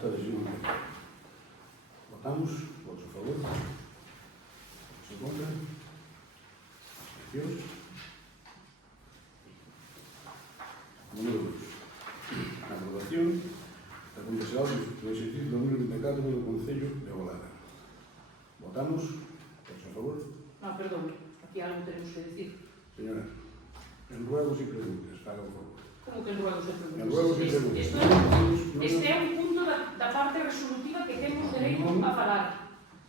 acta de sesión anterior. Votamos. Votos a favor. Votos en contra. Abstencións. Número 2. A aprobación da Conta Xeral do exercicio 2024 do Concello de Oglada. Votamos. Votos a favor. No, perdón, aquí algo tenemos que decir. Señora, en ruegos e preguntas, faga o favor. Como que en ruegos e preguntas? En ruegos e preguntas. Este é un punto da parte resolutiva que temos dereito a falar.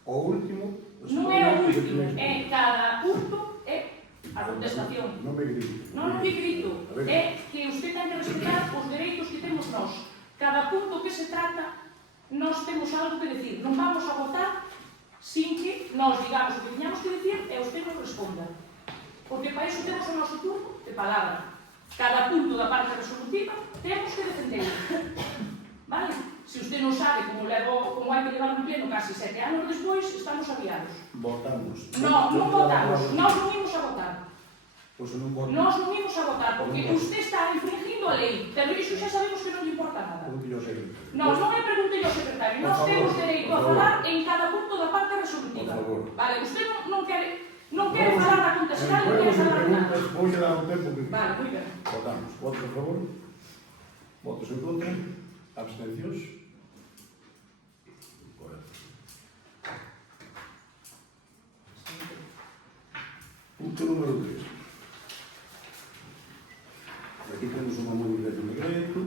O último... Non é o último, é cada punto é a contestación. Non me grito. Non lle grito. É que usted ten que respetar os dereitos que temos nós. Cada punto que se trata, nós temos algo que decir. Non vamos a votar sin que nós digamos o que teñamos que decir e usted nos responda. Porque para iso temos o noso turno de palabra. Cada punto da parte resolutiva temos que defender. Vale? Se usted non sabe como hai que levar un pleno casi 7 anos despois, estamos aviados. Votamos. Non votamos. Nós non imos a votar. Pois non votamos. Nós non imos a votar, porque usted está infringindo a lei. Pero iso xa sabemos que non lle importa nada. Pregunte ao secretario. Non me pregunte ao secretario. Nós temos dereito a falar en cada punto da parte resolutiva. Por favor. Vale, usted non quere falar da Conta Xeral, non quere falar de nada. Vou dar o tempo que... Vale, moi ben. Votamos. Votos a favor. Votos en contra. Abstencións. Correcto. Punto número 3. Aquí temos unha modificación de crédito.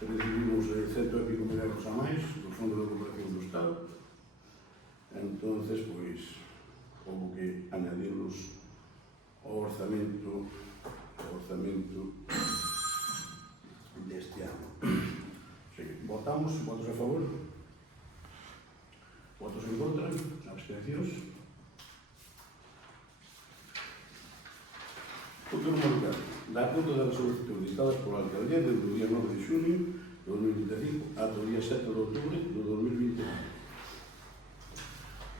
Recibimos 100 e pico mil euros a máis do Fondo de Recuperación do Estado. Entonces, pois, houve que añadirlos ao orzamento deste ano. Votamos. Votos a favor. Votos en contra. Abstencións. Punto número 4. Da conta das solicitudes dictadas pola Alcaldía desde o día 9 de xunio de 2025 ata o día 7 de outubro de 2025.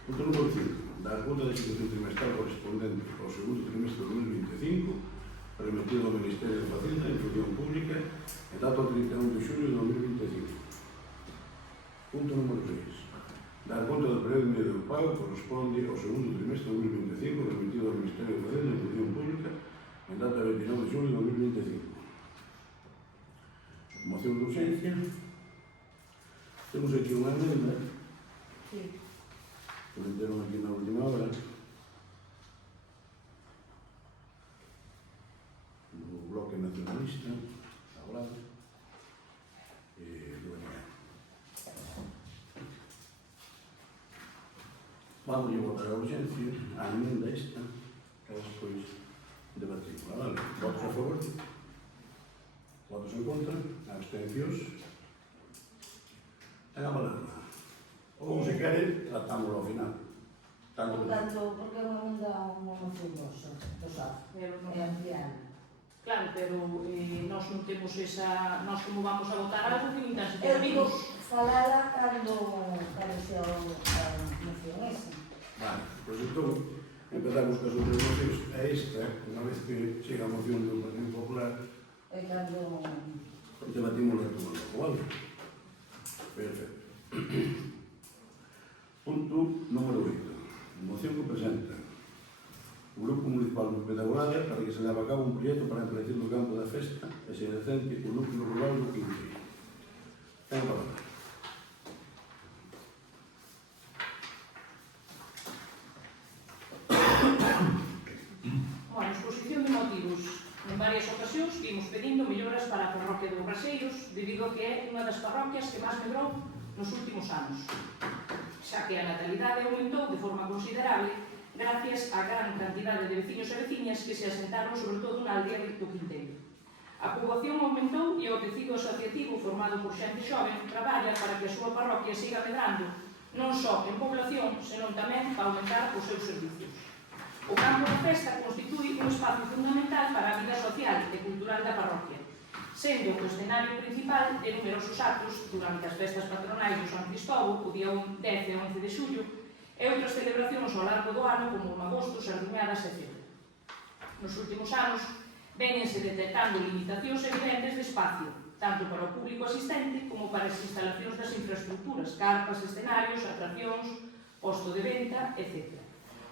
Punto número 5. Da conta da situación trimestral correspondente ao segundo trimestre de 2025 remitido ao Ministerio de Facenda en función pública en data 31 de xulio de 2025. Punto número 6. Dar conta do período medio do pago corresponde ao segundo trimestre de 2025 remitido ao Ministerio de Facenda en función pública en data 29 de xulio de 2025. Moción de urgencia. Temos aquí unha emenda que meteron aquí na última hora do Bloque Nacionalista hablado do NE. Vamos a votar a urgencia a emenda esta que despois debatimos. Vale? Votos a favor? Votos en contra? Abstencións? Ten a palabra. Ou se quere, tratámoslo ao final. Por tanto, porque é unha moción nosa, do SAF, é ampliar. Claro, pero nós non temos esa... Nós como vamos a votar algo que nin tan siquiera vimos. Falala cando apareceu a moción esa. Vale, pois entón, empezamos con as outras mocións. A esta, unha vez que chega a moción do Partido Popular, É cando... debatimos a tomar logo, vale? Perfecto. Punto número 8. Moción que presenta o Grupo Municipal de Pedagogada para que se leve a cabo un proxecto para emprender no campo da festa e se decente o núcleo rural do Quinteiro. Ten a palabra. Bueno, exposición de motivos. En varias ocasións vimos pedindo melloras para a parroquia de Braseiros debido a que é unha das parroquias que máis medrou nos últimos anos, xa que a natalidade aumentou de forma considerable gracias á gran cantidade de veciños e veciñas que se asentaron sobre todo na aldea do Quinteiro. A poboación aumentou e o tecido asociativo formado por xente xoven traballa para que a súa parroquia siga medrando non só en población, senón tamén para aumentar os seus servicios. O campo de festa constitúe un espacio fundamental para a vida social e cultural da parroquia, sendo o escenario principal de numerosos actos durante as festas patronais do San Cristóbal, o día 10 e 11 de xullo, e outras celebracións ao largo do ano como o Magosto, Sarduñadas, etc. Nos últimos anos, véñense detectando limitacións evidentes de espacio, tanto para o público asistente como para as instalacións das infraestructuras, carpas, escenarios, atraccións, posto de venta, etc.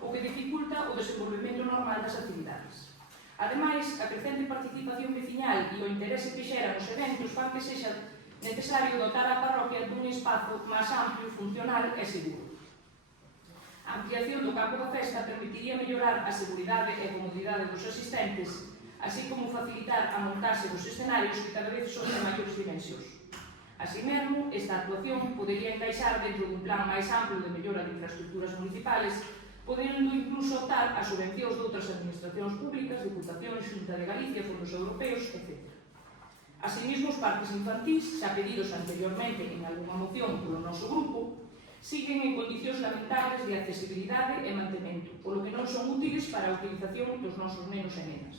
O que dificulta o desenvolvemento normal das actividades. Ademais, a crecente participación veciñal e o interese que xera nos eventos fan que sexa necesario dotar a parroquia dun espazo máis amplio, funcional e seguro. A ampliación do campo da festa permitiría mellorar a seguridade e comodidade dos asistentes, así como facilitar a montaxe dos escenarios que cada vez son de maiores dimensións. Así mesmo, esta actuación podería encaixar dentro dun plan máis amplo de mellora de infraestructuras municipales, podendo incluso optar a subvencións de outras administracións públicas, Diputacións, Xunta de Galicia, fondos europeos, etc. Asimismo, os parques infantís, xa pedidos anteriormente en algunha moción polo noso grupo, siguen en condicións lamentables de accesibilidade e mantemento, polo que non son útiles para a utilización dos nosos nenos e nenas.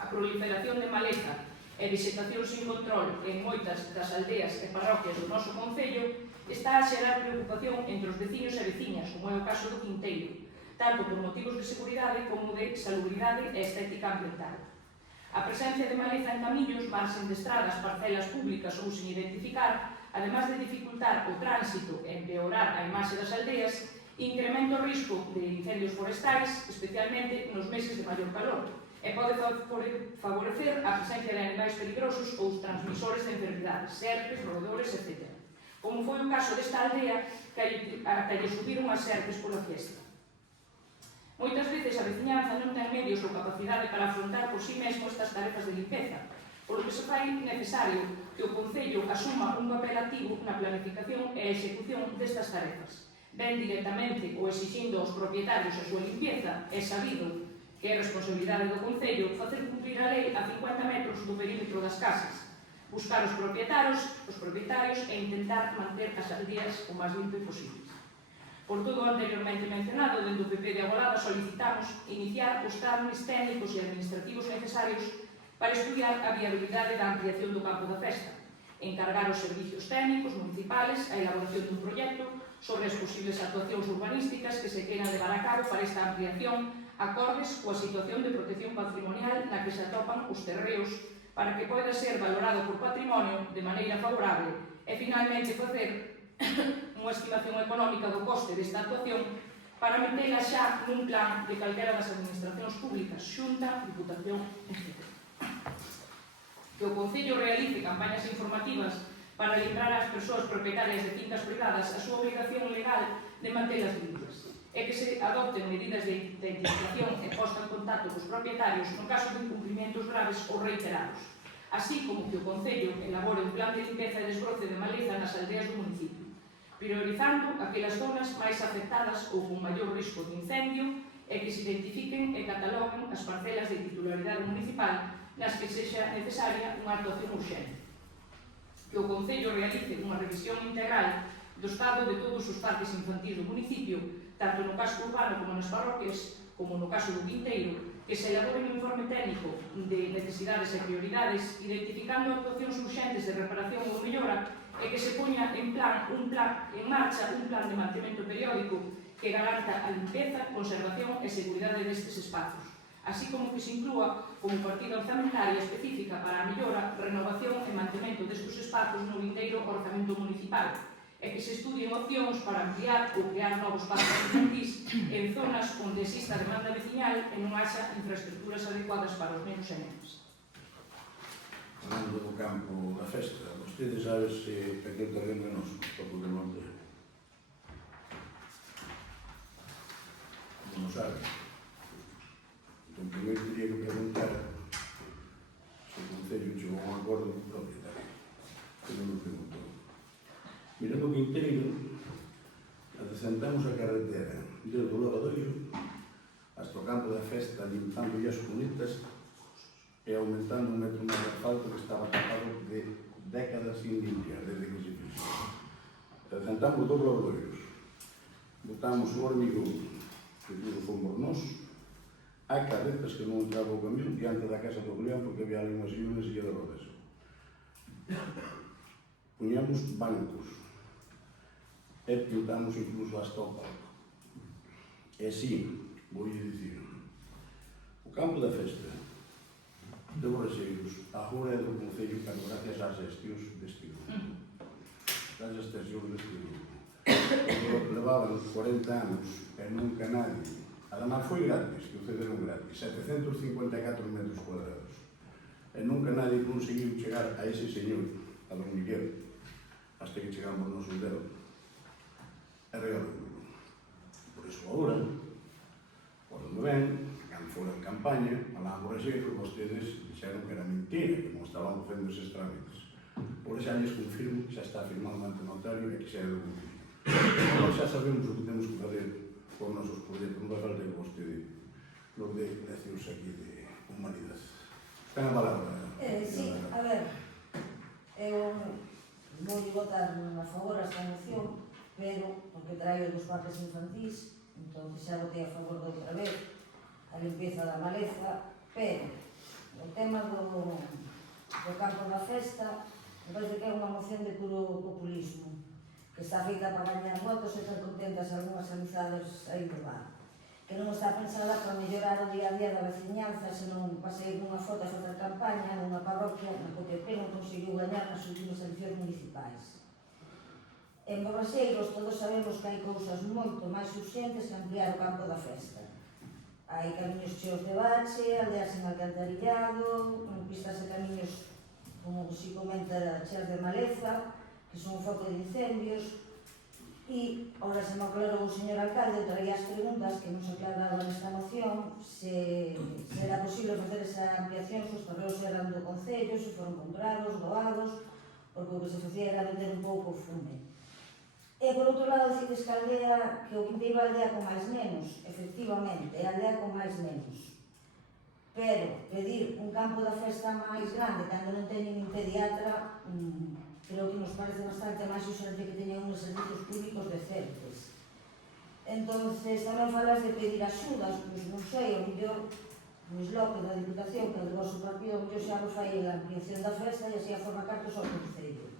A proliferación de maleza e vegetación sin control en moitas das aldeas e parroquias do noso concello está a xerar preocupación entre os veciños e veciñas, como é o caso do Quinteiro, tanto por motivos de seguridade como de salubridade e estética ambiental. A presencia de maleza en camiños, marxen de estradas, parcelas públicas ou sin identificar, además de dificultar o tránsito e empeorar a imaxe das aldeas, incrementa o risco de incendios forestais, especialmente nos meses de maior calor, e pode favorecer a presencia de animais peligrosos ou os transmisores de enfermidades, serpes, roedores, etc. Como foi o caso desta aldea que lle subiron as serpes pola fiesta. Moitas veces a veciñanza non ten medios ou capacidade para afrontar por si mesmo estas tarefas de limpeza, polo que se fai necesario que o Concello asuma un papel activo na planificación e execución destas tarefas, ben directamente ou exixindo aos propietarios a súa limpieza, é sabido que é responsabilidade do Concello facer cumprir a lei a 50 metros do perímetro das casas, buscar os propietarios e intentar manter as aldeas o máis limpo posible. Por todo o anteriormente mencionado, dentro do PP de Agolada solicitamos iniciar os trámites técnicos e administrativos necesarios para estudiar a viabilidade da ampliación do campo da festa, encargar os servicios técnicos municipales a elaboración dun proxecto sobre as posibles actuacións urbanísticas que se queiran levar a cabo para esta ampliación acordes coa situación de protección patrimonial na que se atopan os terreos para que poida ser valorado por patrimonio de maneira favorable e finalmente facer unha estimación económica do coste desta actuación para metela xa nun plan de calquera das administracións públicas, Xunta, Diputación, etc. Que o Concello realice campañas informativas para lembrar ás persoas propietarias de fincas privadas a súa obrigación legal de mantelas limpas, e que se adopten medidas de identificación e posta en contacto cos propietarios no caso de incumprimentos graves ou reiterados, así como que o Concello elabore un plan de limpeza e desbroce de maleza nas aldeas do municipio, priorizando aquelas zonas máis afectadas ou con maior risco de incendio e que se identifiquen e cataloguen as parcelas de titularidade municipal nas que sexa necesaria unha actuación urxente. Que o Concello realice unha revisión integral do estado de todos os parques infantís do municipio, tanto no casco urbano como nas parroquias, como no caso do Quinteiro, que se elabore un informe técnico de necesidades e prioridades, identificando actuacións urxentes de reparación ou mellora, e que se poña en marcha un plan de mantemento periódico que garanta a limpeza, conservación e seguridade destes espazos, así como que se inclúa como partida orzamentaria específica para a mellora, renovación e mantemento destes espazos no vindeiro orzamento municipal, e que se estudien opcións para ampliar ou crear novos parques infantís en zonas onde exista demanda veciñal e non haxa infraestructuras adecuadas para os nenos e nenas. Falando do campo da festa, vostedes saben se aquel terreno é noso, Topo de Monte. Non o saben. Entón, primeiro teria que preguntar se o Concello chegou a un acordo con o propietario, que non me preguntou. Mirando o Quinteiro, adecentamos a carretera desde o Lavadoiro hasta o campo da festa, limpando as cunetas e aumentando un metro máis de asfalto que estaba tapado de décadas sin limpiar, desde que se fixo. Adecentamos dos Lavadoiros, botamos o hormigón, que tudo fomos nós, hai carretas que non entraba o camión diante da casa do León porque había ali unha señora en silla de rodas. Puñamos bancos e pintamos incluso hasta o palco. E si, voulle dicir, o campo da festa de Borraseiros agora é do Concello, pero gracias ás gestións deste grupo. Gracias ás gestións deste grupo. Levaban 40 anos e nunca nadie, además foi gratis, que o cederon gratis, 754 metros cuadrados, e nunca nadie conseguiu chegar a ese señor, a don Miguel, hasta que chegamos nos un dedo, e regalou. Por iso agora, cando ven, cando fora en campaña, falamos rexeiro, vostedes dixeron que era mentira, que non estaban facendo eses trámites. Por xa lles confirmo que xa está firmado ante o notario e que xa é do Concello. Nós xa sabemos o que temos que fazer con nosos proxectos, non vai falta que vostede nos dé leccións aquí de humanidade. Ten a palabra. Sí, a ver, eu vou votar a favor a esta moción, pero porque traio dos parques infantís, entón xa votei a favor de outra vez, a limpieza da maleza, pero o tema do campo da festa, me parece que é unha moción de puro populismo, que está feita para gañar votos e ter contentas algunhas amizades aí do bar, que non está pensada para mellorar o día a día da veciñanza, senón para sair nunha foto a facer campaña nunha parroquia na que o PP non conseguiu gañar nas últimas eleccións municipais. En Borraseiros todos sabemos que hai cousas moito máis urxentes que ampliar o campo da festa. Hai camiños cheos de bache, aldeas en alcantarillado, pistas e camiños, como se comenta, cheas de maleza, que son un foco de incendios, e, ahora se me aclarou o señor alcalde, traía as preguntas que non se aclaraban nesta moción, se era posible facer esa ampliación, se os terreos eran do Concello, se foron comprados, doados, porque o que se facía era vender un pouco o fume. E, por outro lado, decides que a aldea, que o Quinteiro é a aldea con máis nenos, efectivamente, é a aldea con máis nenos. Pero pedir un campo da festa máis grande, cando non teñen nin pediatra, creo que nos parece bastante máis urgente que teñan uns servicios públicos decentes. Entonces, tamén falas de pedir axudas, pois non sei, o mellor Luis López da Diputación, que é do vosso partido, o mellor xa vos fai a ampliación da festa e así a forma cartos ao Concello.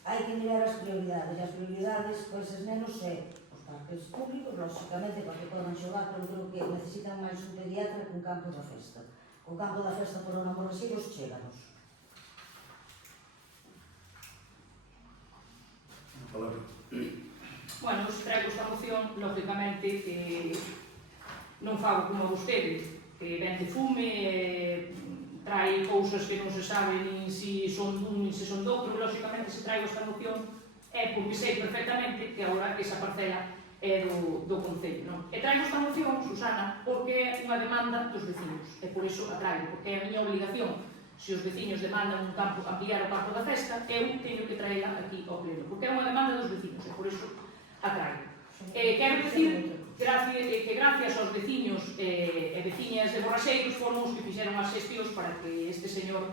Hai que mirar as prioridades, e as prioridades para eses nenos é os parques públicos, lógicamente, para que podan xogar, pero creo que necesitan máis un pediatra que un campo da festa. O campo da festa por unha Borraseiros chéganos. Bueno, os traigo esta moción, lógicamente, que non fago como vostede, que vende fume, trae cousas que non se sabe nin se son dun, nin se son doutro, lógicamente, se traigo esta moción é porque sei perfectamente que agora esa parcela é do Concello, non? E traigo esta moción, Susana, porque é unha demanda dos vecinos, e por iso a traigo, porque é a miña obligación. Se os veciños demandan un campo, ampliar o campo da festa, eu teño que traela aquí ao pleno, porque é unha demanda dos vecinos, e por iso a traigo. Quero dicir que gracias aos veciños e veciñas de Borraseiros foron os que fixeron as xestións para que este señor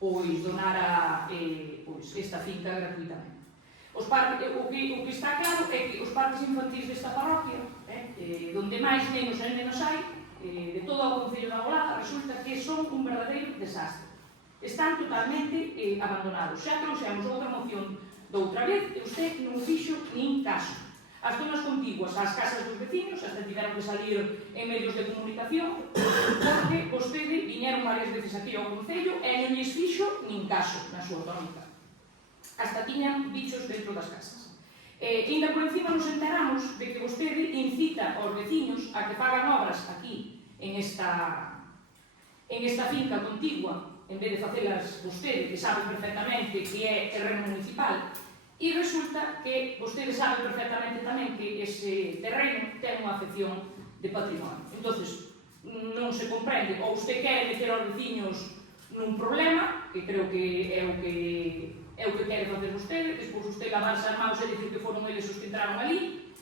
pois donara esta finca gratuitamente. O que está claro é que os parques infantís desta parroquia, donde máis nenos e nenas hai, de todo o Concello da Golada, resulta que son un verdadeiro desastre. Están totalmente abandonados. Xa trouxemos outra moción de outra vez e usted non fixo nin caso. As zonas contiguas ás casas dos vecinos hasta tiveron que salir en medios de comunicación porque vostede viñeron varias veces aquí ao Concello e non lles fixo nin caso na súa crónica. Hasta tiñan bichos dentro das casas. Ainda por encima nos enteramos de que vostede incita aos veciños a que fagan obras aquí en esta finca contigua en vez de facelas vostede, que sabe perfectamente que é terreno municipal, e resulta que vostede sabe perfectamente tamén que ese terreno ten unha afección de patrimonio. Entonces, non se comprende, ou usted quere meter aos veciños nun problema, que creo que é o que quere facer vostede, despois usted lavarse as mãos e dicir que foron eles os que entraron ali,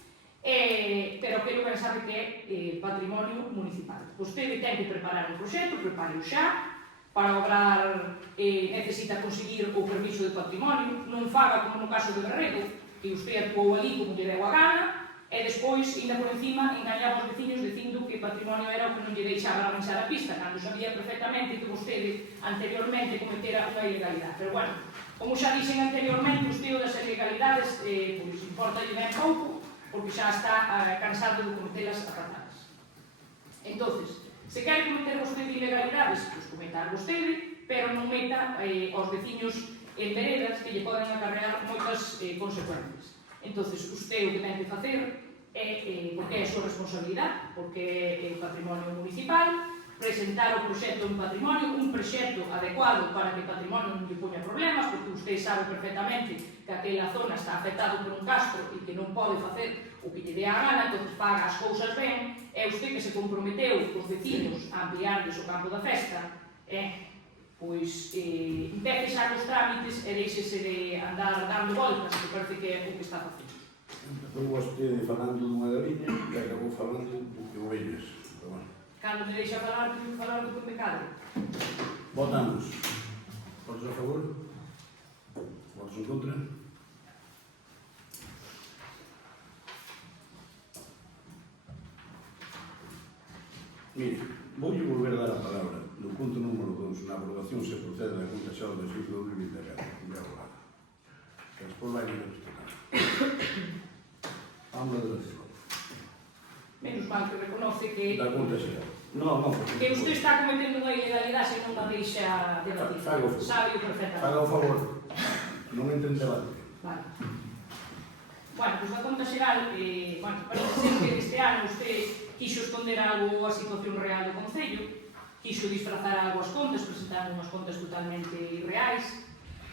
pero que non sabe que é patrimonio municipal. Vostede ten que preparar un proxecto, prepare-o xa, para obrar necesita conseguir o permiso de patrimonio, non faga como no caso de Berrego, que usted actuou ali como lle deu a gana, e despois, ainda por encima, engañaba os veciños dicindo que patrimonio era o que non lle deixaba arranxar a pista, cando sabía perfectamente que vostede anteriormente cometera unha ilegalidade. Pero bueno, como xa dixen anteriormente, usted das ilegalidades pois importa-lle ben pouco, porque xa está cansado de cometelas a patadas. Entonces, se quere cometer vostede ilegalidades, pois comentar vostede, pero non meta aos veciños en veredas que lle poden acarrear moitas consecuencias. Entón, usted o que ten que facer é, porque é a súa responsabilidade, porque é o patrimonio municipal, presentar o proxecto un patrimonio, un proxecto adecuado para que o patrimonio non lle poña problemas, porque usted sabe perfectamente que aquela zona está afectado por un castro e que non pode facer o que lle dé a gana, entón paga as cousas ben, é usted que se comprometeu cos vecinos a ampliarles o campo da festa, pois empece xa cos trámites e deixese de andar dando voltas, que parece que é o que está facendo. Empezou vostede falando dunha galiña e acabou falando de ovellas. Pero bueno. Cando me deixa falar, teño que falar do que me cadre. Votamos. Votos a favor? Votos en contra? Mire, voulle volver a dar a palabra no punto número 2, na aprobación se procede da Junta Xeral do Exercicio 2024. Que despois vai vir a destacar. Habla de la Xeral. Menos mal que reconoce que Da Junta Xeral. No, porque... que usted está cometendo unha ilegalidade se non a deixa debatir. Sabe o perfectamente. Faga o favor. Non entende debate. Vale. Bueno, pois da conta xeral, parece ser que este ano usted quixo esconder algo a situación real do Concello, quixo disfrazar algo as contas, presentando unhas contas totalmente irreais,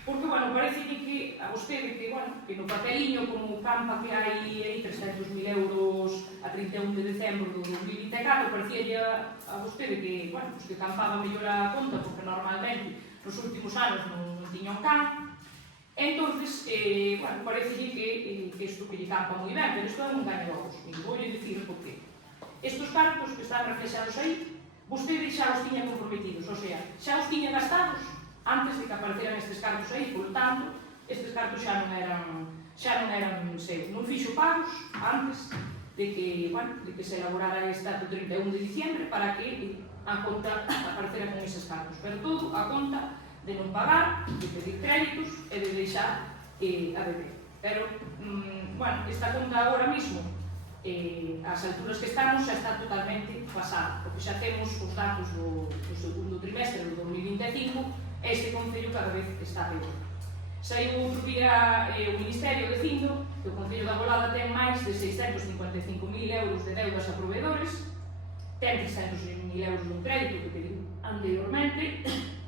porque, parece que a vostede que no papeliño, como campa que hai 300.000 euros a 31 de decembro do 2024, parecía a vostede que, que campaba mellor a conta, porque normalmente nos últimos anos non tiña un can. Entonces, parece que isto que lle campa moi ben, pero isto é un gaño a vos. E vou dicir por qué. Estos cartos que están reflexados aí, vostede xa os tiña comprometidos, o sea, xa os tiña gastados antes de que apareceran estes cartos aí, por tanto, estes cartos xa non eran seus. Non fixo pagos antes de que se elaborara este dato 31 de diciembre para que a conta aparecera con eses cartos. Pero todo a conta de non pagar, de pedir créditos e de deixar a beber. Pero, esta conta agora mismo, as alturas que estamos, xa está totalmente pasada, porque xa temos os datos do segundo trimestre do 2025 e este Concello cada vez está peor. Saiu outro día o Ministerio dicindo que o Concello da Bolada ten máis de 655.000 euros de deudas a proveedores, ten 300.000 euros dun crédito que pediu anteriormente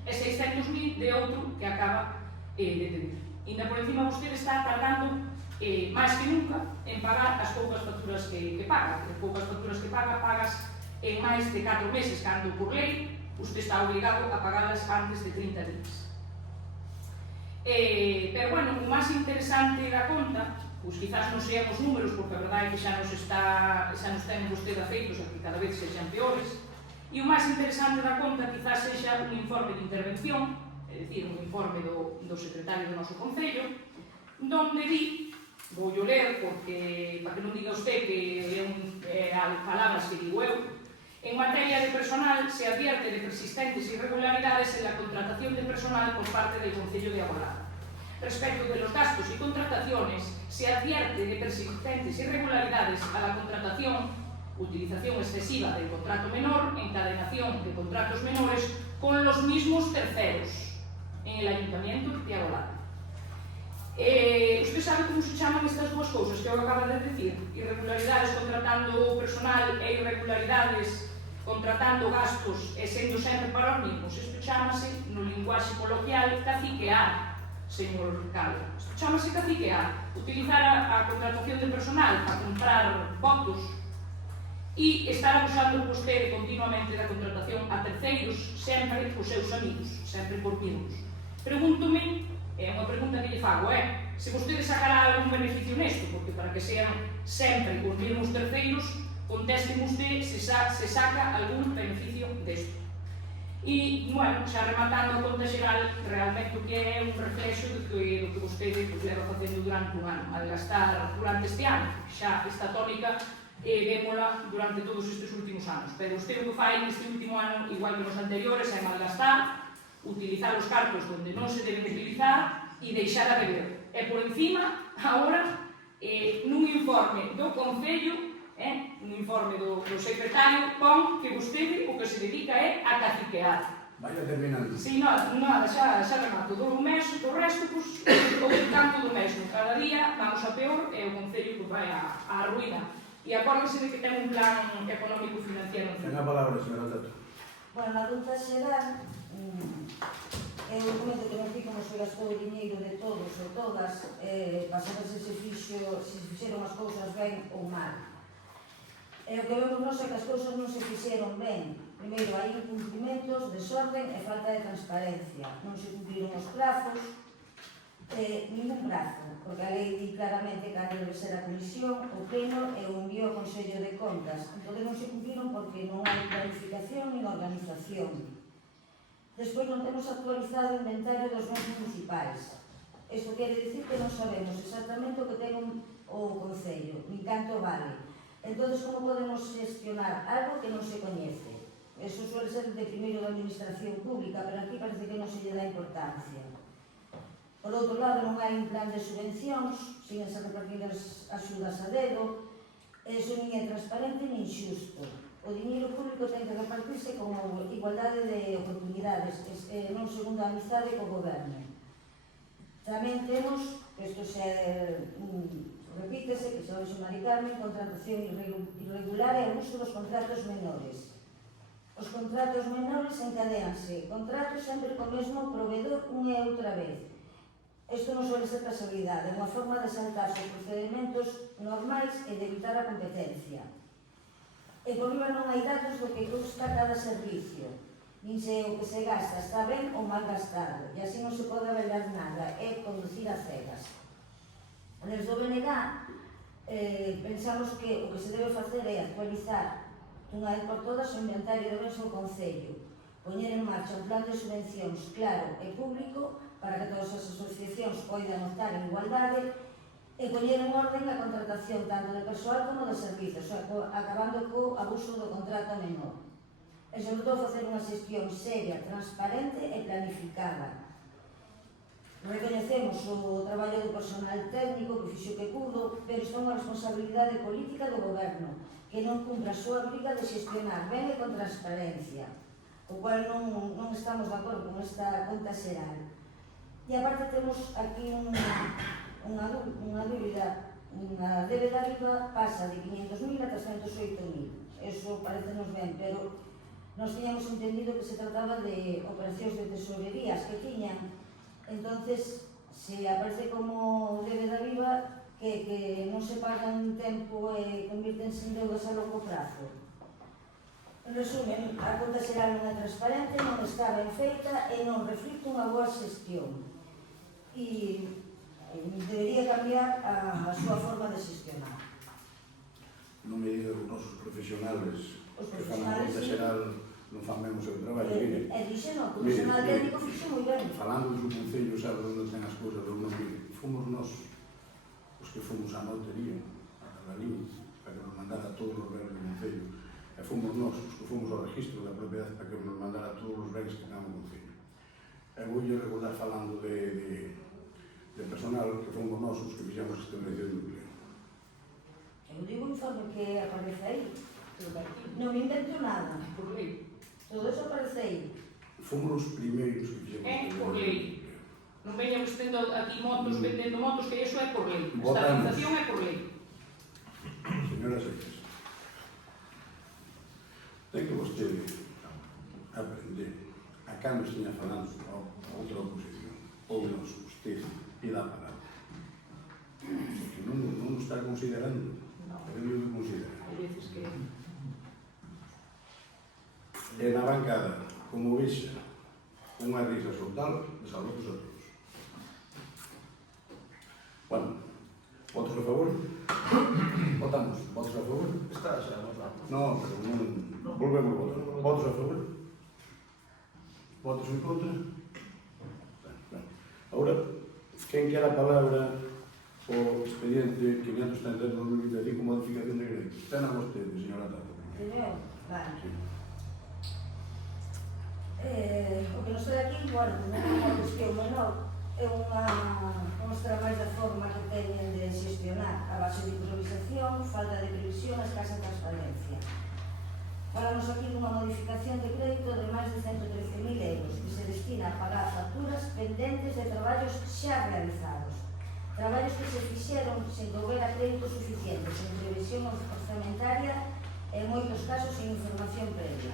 e 600.000 de outro que acaba de pedir. Ainda por encima vostede está tardando máis que nunca en pagar as poucas facturas que paga. As poucas facturas que pagas en máis de 4 meses, cando por lei usted está obligado a pagarlas antes de 30 días. Pero, o máis interesante da conta, pois quizás non sean os números, porque a verdade é que xa nos ten vostede afeitos a que cada vez sexan peores, e o máis interesante da conta quizás sexa un informe de intervención, é dicir, un informe do secretario do noso Concello, donde di, vou ler, porque para que non diga usted que é palabras que digo eu, en materia de personal se advierte de persistentes irregularidades en la contratación de personal por parte del Concello de A Bolada. Respecto de los gastos y contrataciones, se advierte de persistentes irregularidades a la contratación, utilización excesiva del contrato menor, encadenación de contratos menores con los mismos terceros en el Ayuntamiento de A Bolada. Usted sabe como se chaman estas dúas cousas que eu acabo de decir? Irregularidades contratando personal e irregularidades contratando gastos e sendo sempre para os mismos. Isto chamase, no linguaxe coloquial, caciquear, señor Carlos. Isto chamase caciquear. Utilizar a contratación de personal para comprar votos e estar abusando vostede continuamente da contratación a terceiros, sempre os seus amigos, sempre por mimos. Pregúntome, é unha pregunta que lle fago, se vostede sacará algún beneficio nesto, porque para que sean sempre os mesmos terceiros, conteste vostede se saca algún beneficio desto. E, xa rematando a conta xeral, realmente o que é un reflexo do que vostede leva facendo durante un ano, al gastar durante este ano, xa esta tónica vémola durante todos estes últimos anos, pero vostede o que fai neste último ano, igual que nos anteriores, é malgastar, utilizar os cartos onde non se deben utilizar e deixar a beber. E por encima, agora, nun informe do Concello, un informe do secretario, pon que vostede o que se dedica é a caciquear. Vaya terminando. Si, nada, xa remato. Do resto, pois, o tanto do mesmo. Cada día vamos a peor e o Concello pois, vai á ruína. E acórdense de que ten un plan económico financiero. Ten a palabra, señora Tato. Bueno, na Junta Xeral, é un documento que non sei como se gastou o diñeiro de todos ou todas, para saber se fixeron as cousas ben ou mal. E o que vemos nós é que as cousas non se fixeron ben. Primeiro, hai incumprimentos, desorden e falta de transparencia. Non se cumpriron os prazos, ningún prazo, porque a lei di claramente que debe ser a comisión, o pleno e o envío ao Consello de Contas. Entón non se cumpriron porque non hai planificación nin organización. Despois non temos actualizado o inventario dos bens municipais. Isto quere dicir que non sabemos exactamente o que ten o Concello, nin canto vale. Entón, como podemos gestionar algo que non se coñece? Eso suele ser de primeiro da administración pública, pero aquí parece que non se lle dá importancia. Por outro lado, non hai un plan de subvencións, sin se repartir as axudas a dedo, eso nin é transparente nin xusto. O diñeiro público ten que repartirse con igualdade de oportunidades, non segundo a amizade co goberno. Tamén temos, isto xa repítese, que xa o Mari Carmen, contratación irregular e abuso dos contratos menores. Os contratos menores encadéanse, contratos sempre co mesmo proveedor unha e outra vez. Isto non suele ser casualidade, é unha forma de saltarse os procedimentos normais e de evitar a competencia. E por riba non hai datos do que custa cada servicio, nin se o que se gasta está ben ou mal gastado, e así non se pode avelar nada, é conducir a cegas. Desde o BNG pensamos que o que se debe facer é actualizar unha vez por todas o inventario de bens do Concello, poñer en marcha un plan de subvencións claro e público para que todas as asociacións poidan optar en igualdade e poñer en orden a contratación tanto de persoal como de servizos, acabando co abuso do contrato menor. E sobre todo facer unha xestión seria, transparente e planificada. Reconhecemos o traballo do personal técnico que fixo que pudo, pero isto é unha responsabilidade política do goberno que non cumpre a súa obriga de xestionar ben e con transparencia, o cual non estamos de acordo con esta conta xeral. E aparte temos aquí unha dúbida, unha débeda viva pasa de 500.000 a 308.000. Eso parecenos ben, pero nos tiñamos entendido que se trataba de operacións de tesorerías que tiñan. Entonces, se aparece como débeda viva, que non se pagan en tempo e convírtense en deudas a longo prazo. En resumen, a conta xeral non é transparente, non está ben feita e non reflicte unha boa xestión. E debería cambiar a súa forma de xestionar. Non me diga os nosos profesionales que fan a conta xeral non fan ben o seu traballo. E dixen, o profesional técnico fixo moi ben. Falando do seu concello, sabe onde ten as cousas, non fomos nós os que fomos á notería, a Carvalín, para que nos mandara todos os bens do concello. E fomos nós os que fomos ao registro da propiedade para que nos mandara todos os bens que ten o concello. E voulle recordar falando de personal que fomos nós os que fixamos esta medición do empleo. Eu digo o informe que aparece aí. Non me invento nada. Por lei. Todo eso aparece aí. Fomos os primeiros que fixemos É esta por medición lei. do empleo. Non veñamos tendo aquí motos, vendendo motos, que iso é por lei. A Votamos. estabilización é por lei. Señoras e señores, ten que vostede aprender a cando estiña falando a outra oposición, ou nos usted pida a palabra. Porque non está considerando, debe de considerar. Hai veces que... E na bancada, como vexa, unha risa soltal, desalojos a todos. Bueno, votos a favor? Votamos. Votos a favor? Está xa, nos vamos. No, pero non... Volvemos a votar. Votos a favor? Votos en contra? Bueno. Ahora, quen quer a palabra o expediente 530/2025 modificación de crédito? Ten a vostede, señora Tato. Entendeu? Vale. O que nos trae aquí, bueno, non é unha cuestión menor, é unha mostra máis da forma que teñen de xestionar a base de improvisación, falta de previsión, escasa transparencia. Falamos aquí dunha modificación de crédito de máis de 113.000 traballos xa realizados. Traballos que se fixeron sen que houbera créditos suficientes, sen previsión orzamentaria e en moitos casos sin información previa.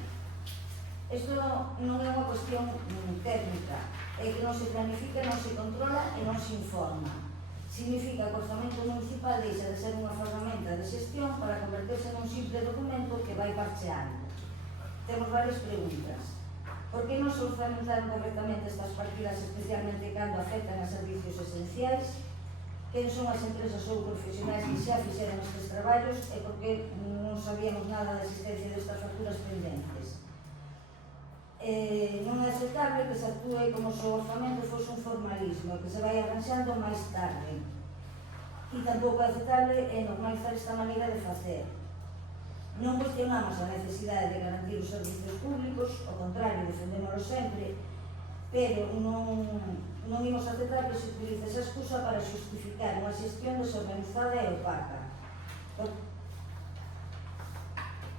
Isto non é unha cuestión técnica, é que non se planifica, non se controla e non se informa. Significa que o orzamento municipal deixa de ser unha ferramenta de xestión para converterse nun simple documento que vai parcheando. Temos varias preguntas. Por que non se orzamentaron correctamente estas partidas, especialmente cando afectan a servicios esenciais? Quen son as empresas ou profesionais que xa fixeron estes traballos e por que non sabíamos nada da existencia destas facturas pendentes? Non é aceptable que se actúe como se o orzamento fose un formalismo que se vai arranxando máis tarde. E tampouco é aceptable normalizar esta maneira de facer. Non cuestionamos a necesidade de garantir os servicios públicos, ao contrario, defendémoslo sempre, pero non imos aceptar que se utilice esa excusa para justificar unha xestión desorganizada e opaca.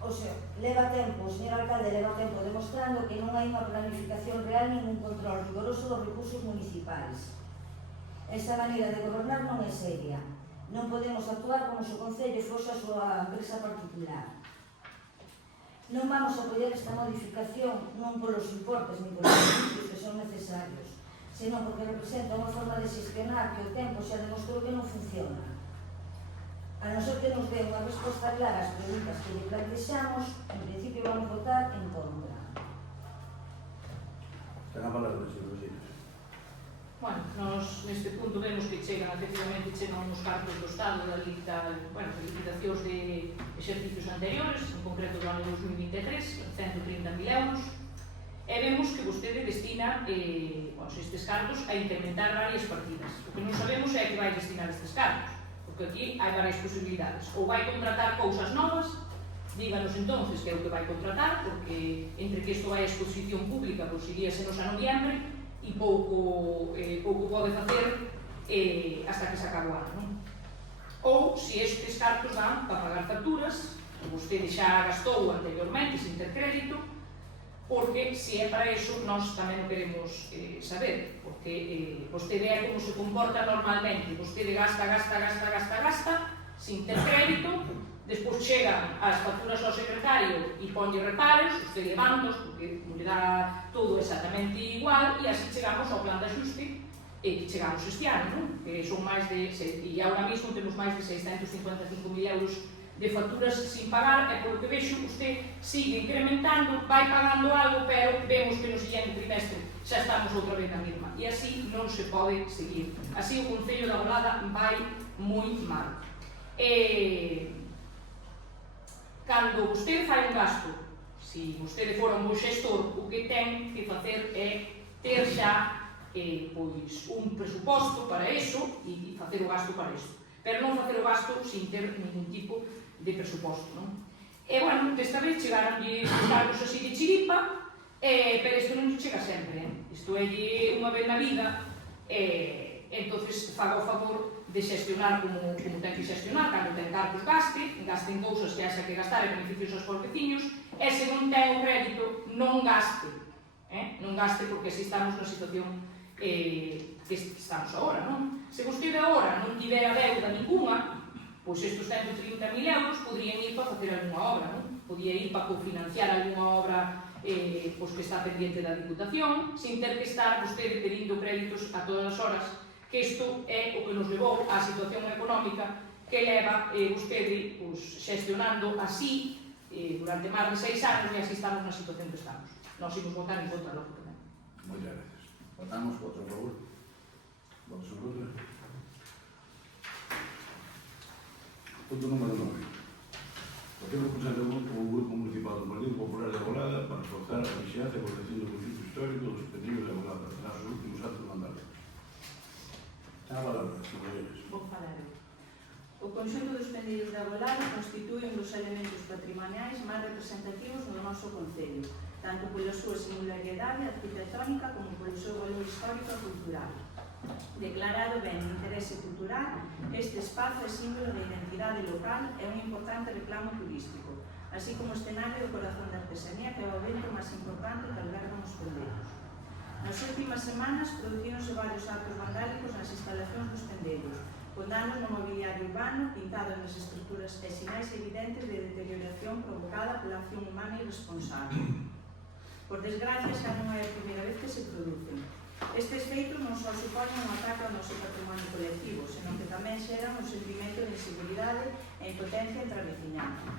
O sea, leva tempo, o señor alcalde leva tempo demostrando que non hai unha planificación real nin un control rigoroso dos recursos municipais. Esa maneira de gobernar non é seria. Non podemos actuar como se o Concello fose a súa empresa particular. Non vamos a apoiar esta modificación non polos importes nin polos servicios que son necesarios, senón porque representa unha forma de xestionar que o tempo xa demostrou que non funciona. A non ser que nos dé unha resposta clara ás preguntas que lle plantexamos, en principio vamos votar en contra. Ten a palabra, señor Vecinos. Bueno, nós neste punto vemos que efectivamente chegan uns cartos do Estado de liquidacións de exercicios anteriores, en concreto do ano 2023, 130.000 euros, e vemos que vostede destina estes cartos a incrementar varias partidas. O que non sabemos é que vai destinar estes cartos, porque aquí hai varias posibilidades. Ou vai contratar cousas novas, díganos entonces que é o que vai contratar, porque entre que isto vai a exposición pública, pois iríasenos a noviembre, e pouco pode facer hasta que se acabe o ano, non? Ou se estes cartos dan para pagar facturas, que vostede xa gastou anteriormente sin ter crédito, porque se é para iso nós tamén o queremos saber, porque vostede é como se comporta normalmente, vostede gasta sin ter crédito, despois chegan as facturas ao secretario e ponlle reparos, usted levantos, porque non lle dá todo exactamente igual, e así chegamos ao plan de ajuste que chegamos este ano, non? Que son máis de, e agora mesmo temos máis de 655.000 euros de facturas sin pagar, e polo que vexo, usted sigue incrementando, vai pagando algo, pero vemos que no siguiente trimestre xa estamos outra vez na mesma, e así non se pode seguir. Así o Concello da Golada vai moi mal. Cando vostede fai un gasto, se vostede fora un bo xestor, o que ten que facer é ter xa un presuposto para iso e facer o gasto para iso. Pero non facer o gasto sin ter ningún tipo de presuposto, non? E, bueno, desta vez chegaronlle os cargos así de chiripa, pero isto non chega sempre, isto é unha vez na vida, entonces faga o favor de xestionar como ten que xestionar, cando ten cargos gaste en cousas que haxa que gastar e beneficios aos veciños, e se non ten o crédito, non gaste, porque así estamos na situación que estamos agora, non? Se vostede agora non tivera deuda ninguna, pois estes 130.000 euros podrían ir para facer algunha obra, non? Podía ir para cofinanciar algunha obra que está pendiente da Diputación, sin ter que estar vostede pedindo créditos a todas as horas, que isto é o que nos levou á situación económica que leva vostede xestionando así durante máis de 6 anos, e así estamos na situación que estamos. Nós imos votar en contra, lógicamente. Moitas gracias. Votamos, votos a favor. Votos en contra. Punto número 9. Facemos consentamos como Grupo Municipal do Partido Popular de Golada para reforzar a vixilancia e protección do conxunto histórico dos petigos de Golada tras os últimos actos mandados. Ten a palabra, señores. Vou falar. O conxunto dos pendeiros da Golada constitúe un dos elementos patrimoniais máis representativos no noso concello, tanto pola súa singularidade arquitectónica como polo seu valor histórico e cultural. Declarado ben de interese cultural, este espazo é símbolo de identidade local e un importante reclamo turístico, así como escenario do corazón da artesanía, que é o evento máis importante que albergan os pendeiros. Nas últimas semanas producíronse varios actos vandálicos nas instalacións dos tendellos, con danos no mobiliario urbano, pintados nas estruturas e sinais evidentes de deterioración provocada pola acción humana irresponsable. Por desgracia, xa non é a primeira vez que se producen. Estes feitos non só suponen un ataque ao noso patrimonio colectivo, senón que tamén xeran un sentimento de inseguridade e impotencia entre a veciñanza.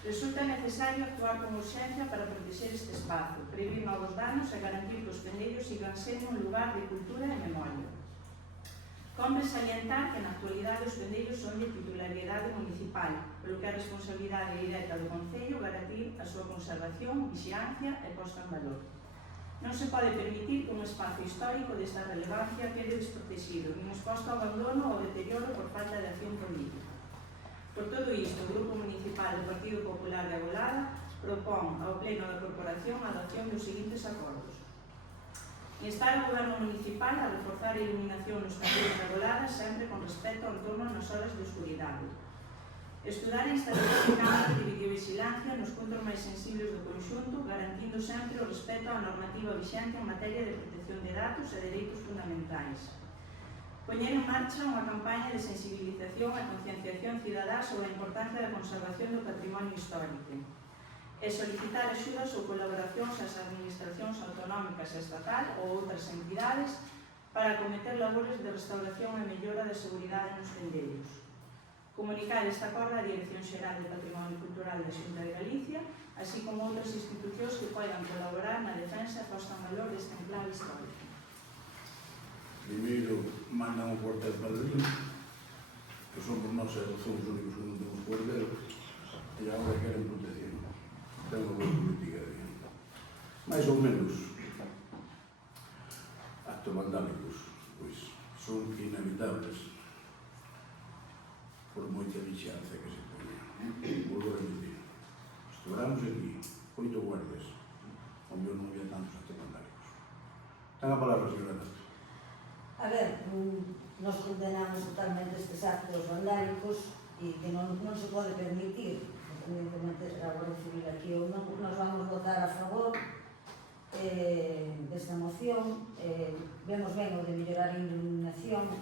Resulta necesario actuar con urxencia para proteger este espazo, prevenir novos danos e garantir que os tendellos sigan sendo un lugar de cultura e memoria. Convén salientar que na actualidade os tendellos son de titularidade municipal, polo que é responsabilidade directa do Concello garantir a súa conservación, vixilancia e posta en valor. Non se pode permitir que un espazo histórico desta relevancia quede desprotegido, nin exposto ao abandono ou deterioro por falta de acción política. Por todo isto, o Grupo Municipal do Partido Popular de Agolada propón ao Pleno da Corporación a adopción dos seguintes acordos. Instar ao Goberno Municipal a reforzar a iluminación nos cantos de Agolada sempre con respecto ao entorno nas horas de oscuridade. Estudar a instalación de cámaras de videovigilancia nos puntos máis sensibles do conxunto, garantindo sempre o respeto á normativa vixente en materia de protección de datos e dereitos fundamentais. Poñer en marcha unha campaña de sensibilización e concienciación cidadá sobre a importancia da conservación do patrimonio histórico e solicitar axudas ou colaboracións ás administracións autonómicas e estatal ou outras entidades para acometer labores de restauración e mellora da seguridade nos tendellos. Comunicar esta acordo á Dirección Xeral de Patrimonio Cultural da Xunta de Galicia, así como outras institucións que poidan colaborar na defensa e posta en valor deste enclave histórico. Primeiro mandan o cuartel padrino, que somos nós e somos os únicos que non temos cuartel, e agora queren protección. Ten unha boa política de vida. Mais ou menos, actos vandálicos, pois, son inevitables por moita vixianza que se pone. Volvo a repetir. Estubramos aquí 8 guardias, onde non había tantos actos vandálicos. Ten a palabra, señora Ernesto. A ver, nos condenamos totalmente estes actos vandálicos e que non se pode permitir, independentemente da Guardia Civil aquí ou non. Nos vamos votar a favor desta moción. Vemos ben o de mellorar a iluminación,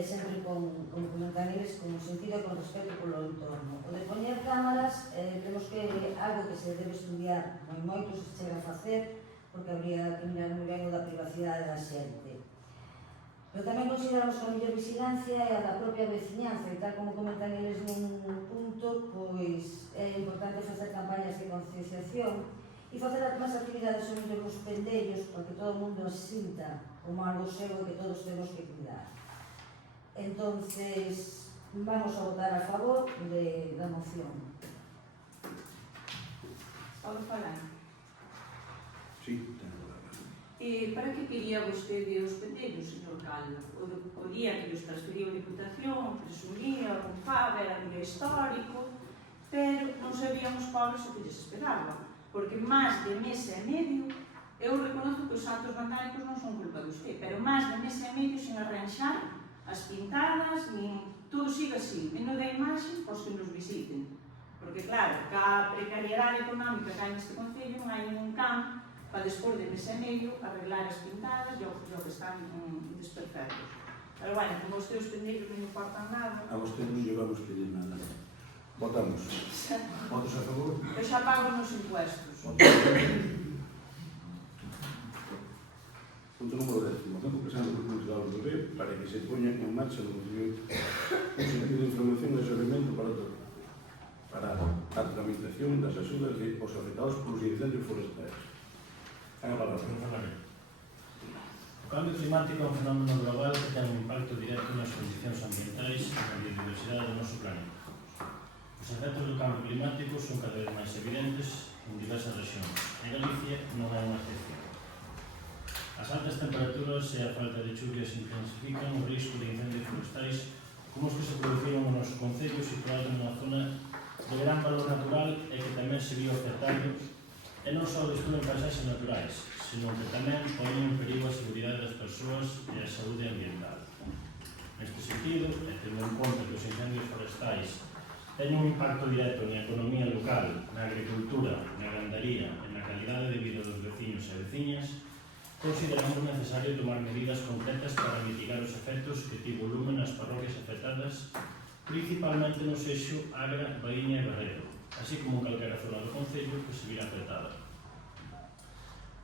sempre con comentarios con sentido e con respeto polo entorno. O de poñer cámaras, vemos que é algo que se debe estudiar, non moito se chega a facer, porque habría que mirar moi ben o da privacidade da xente. Pero tamén consideramos que a mellor vigilancia é a da propia veciñanza, e tal como comentan eles nun punto, pois é importante facer campañas de concienciación e facer máis actividades sobre os pendellos, porque todo o mundo as sinta como algo seu que todos temos que cuidar. Entonces, vamos a votar a favor da moción. Pode falar? Sí, ten a palabra. Para que quería vostede os pendellos, señor Caldo? O día que os transferiu a Diputación, presumía, confaba, era día histórico, pero non sabíamos pobres o que lles esperaba, porque máis de mes e medio, eu reconozco que os actos vandálicos non son culpa de usted, pero máis de mes e medio sin arranxar as pintadas, nin todo siga así, menos da imaxe, pois que nos visiten. Porque claro, ca precariedade económica que hai neste Concello non hai ningún campo para despois de mes e medio arreglar as pintadas e o que están desperfectos. Pero bueno, como os teus pendellos non importan nada. A vostede non llevamos pedir nada. Votamos. Votos a favor? Eu xa pago nos impuestos. Punto número 10. Moción que presenta o Grupo Municipal do PP para que se poña en marcha no Concello un servicio de información e asesoramento para a tramitación das axudas aos afectados polos incendios forestais. Ten a palabra. O cambio climático é un fenómeno global que ten un impacto directo nas condicións ambientais e na biodiversidade do noso planeta. Os efectos do cambio climático son cada vez máis evidentes en diversas rexións, e Galicia non é unha excepción. As altas temperaturas e a falta de chuvias intensifican o risco de incendios forestais como os que se produciron no noso concello situado nunha zona de gran valor natural e que tamén se viu afectado e non só destruen paisaxes naturais, senón que tamén poñen en perigo a seguridade das persoas e a saúde ambiental. Neste sentido, e tendo en conta que os incendios forestais teñen un impacto directo na economía local, na agricultura, na gandaría e na calidade de vida dos veciños e veciñas, consideramos necesario tomar medidas concretas para mitigar os efectos que tivo o lume nas parroquias afectadas, principalmente no Seixo, Agra, Baíña e Barreiro, así como en calquera zona do concello que se vira afectada.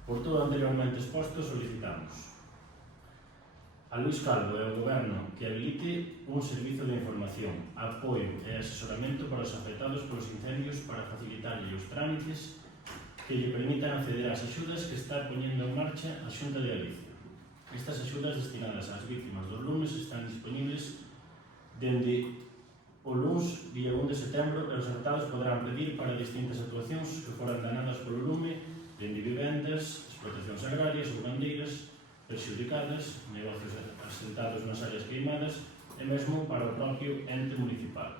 Por todo anteriormente exposto, solicitamos a Luís Calvo e ao Goberno que habilite un servizo de información, apoio e asesoramento para os afectados polos incendios para facilitarlle os trámites que lle permitan acceder ás axudas que está poñendo en marcha a Xunta de Galicia. Estas axudas destinadas ás vítimas dos lumes están disponibles dende o luns, día 1 de setembro, e os afectados poderán pedir para distintas actuacións que foran danadas polo lume, dende vivendas, explotacións agrarias ou gandeiras perxudicadas, negocios asentados nas áreas queimadas e mesmo para o propio ente municipal.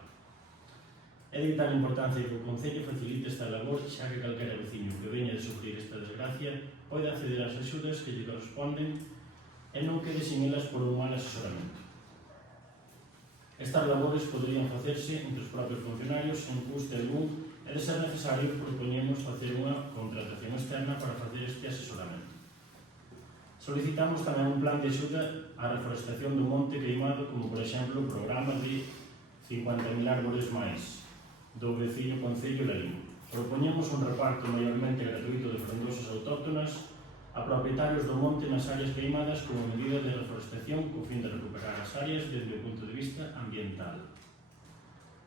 É de vital importancia que o Concello facilite esta labor, xa que calquera veciño que veña de sufrir esta desgracia pode acceder ás axudas que lle corresponden e non quede sin elas por un mal asesoramento. Estas labores poderían facerse entre os propios funcionarios sen custe algún e, de ser necesario, propoñemos facer unha contratación externa para facer este asesoramento. Solicitamos tamén un plan de axuda á reforestación do monte queimado, como por exemplo o programa de 50.000 árbores máis do veciño Concello Lalín. Propoñemos un reparto maiormente gratuito de frondosas autóctonas a propietarios do monte nas áreas queimadas como medida de reforestación co fin de recuperar as áreas desde o punto de vista ambiental.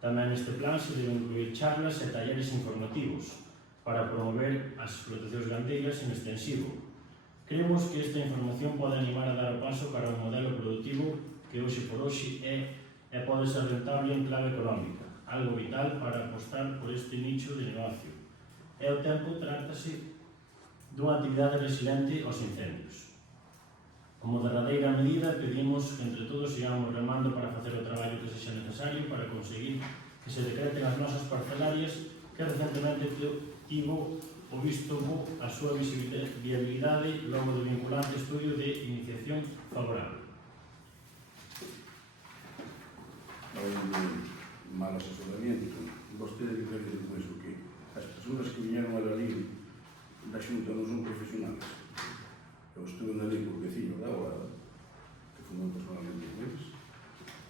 Tamén neste plan se deben incluir charlas e talleres informativos para promover as explotacións gandeiras en extensivo. Creemos que esta información pode animar a dar o paso para un modelo productivo que hoxe por hoxe é e pode ser rentable en clave económica, algo vital para apostar por este nicho de negocio. E ao tempo trátase dunha actividade resiliente aos incendios. Como derradeira medida, pedimos que entre todos sigamos remando para facer o traballo que sexa necesario para conseguir que se decreten as nosas parcelarias que recentemente tivo o visto bo a súa viabilidade logo do vinculante estudio de iniciación favorable. Hai un mal asesoramento. Vostede que quere con eso que as persoas que viñeron a Lalín da Xunta non son profesionales. Eu estuve na lei por veciño da Guarda, que fomos personalmente con eles,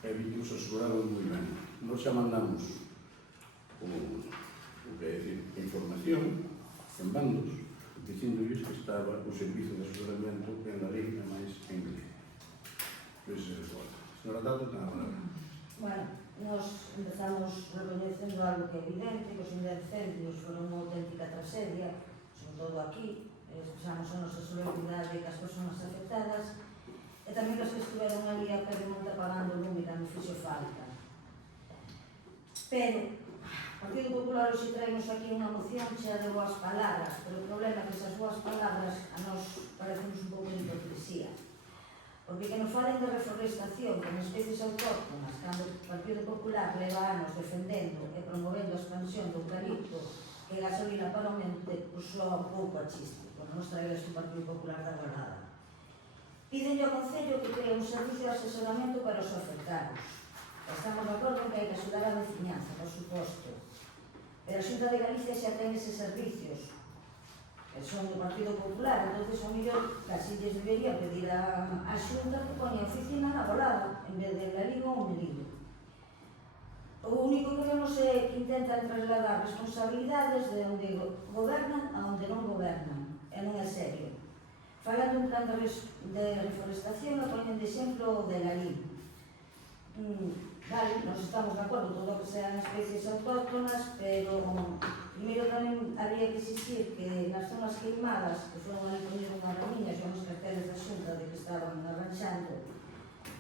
e vi que nos asesoraron moi ben. Nos xa mandamos o que é dicir, información en bandos, dicindolles que estaba o servizo de asesoramento en la lei e máis en Galicia. Pois é igual. Señora Tato, ten a palabra. Bueno, nos empezamos reconhecendo algo que é evidente, que os incendios foron unha auténtica tragedia, sobre todo aquí, expresamos a nosa solidaridade cas persoas afectadas e tamén as que estiveron ali a pé de monte apagando o lume cando fixo falta. Pero o Partido Popular hoxe traemos aquí unha moción chea de boas palabras, pero o problema é que esas boas palabras a nos parecemos un pouco de hipocresía. Porque que nos falen de reforestación con especies autóctonas, cando o Partido Popular leva anos defendendo e promovendo a expansión do eucalipto e gasolina para o mente, pois soa un pouco a chiste, como nos trae este Partido Popular da Granada. Pídenlle ao Concello que cree un servicio de asesoramento para os afectados. Estamos de acordo en que hai que axudar a veciñanza, por suposto. Pero a Xunta de Galicia xa ten eses servicios, que son do Partido Popular, entonces o mellor casi lles debería pedir a Xunta que poña a oficina na Bolada, en vez de Lalín ou Melillo. O único que vemos é que intentan trasladar responsabilidades de onde gobernan a onde non gobernan, e non é serio. Falando un plan de reforestación, a poñen de exemplo de Lalín. Vale, nos estamos de acordo, todo que sean especies autóctonas, pero primeiro tamén habría que exigir que nas zonas queimadas, que foron ali poñer unha ramiña, son os carteles da Xunta de que estaban arranxando,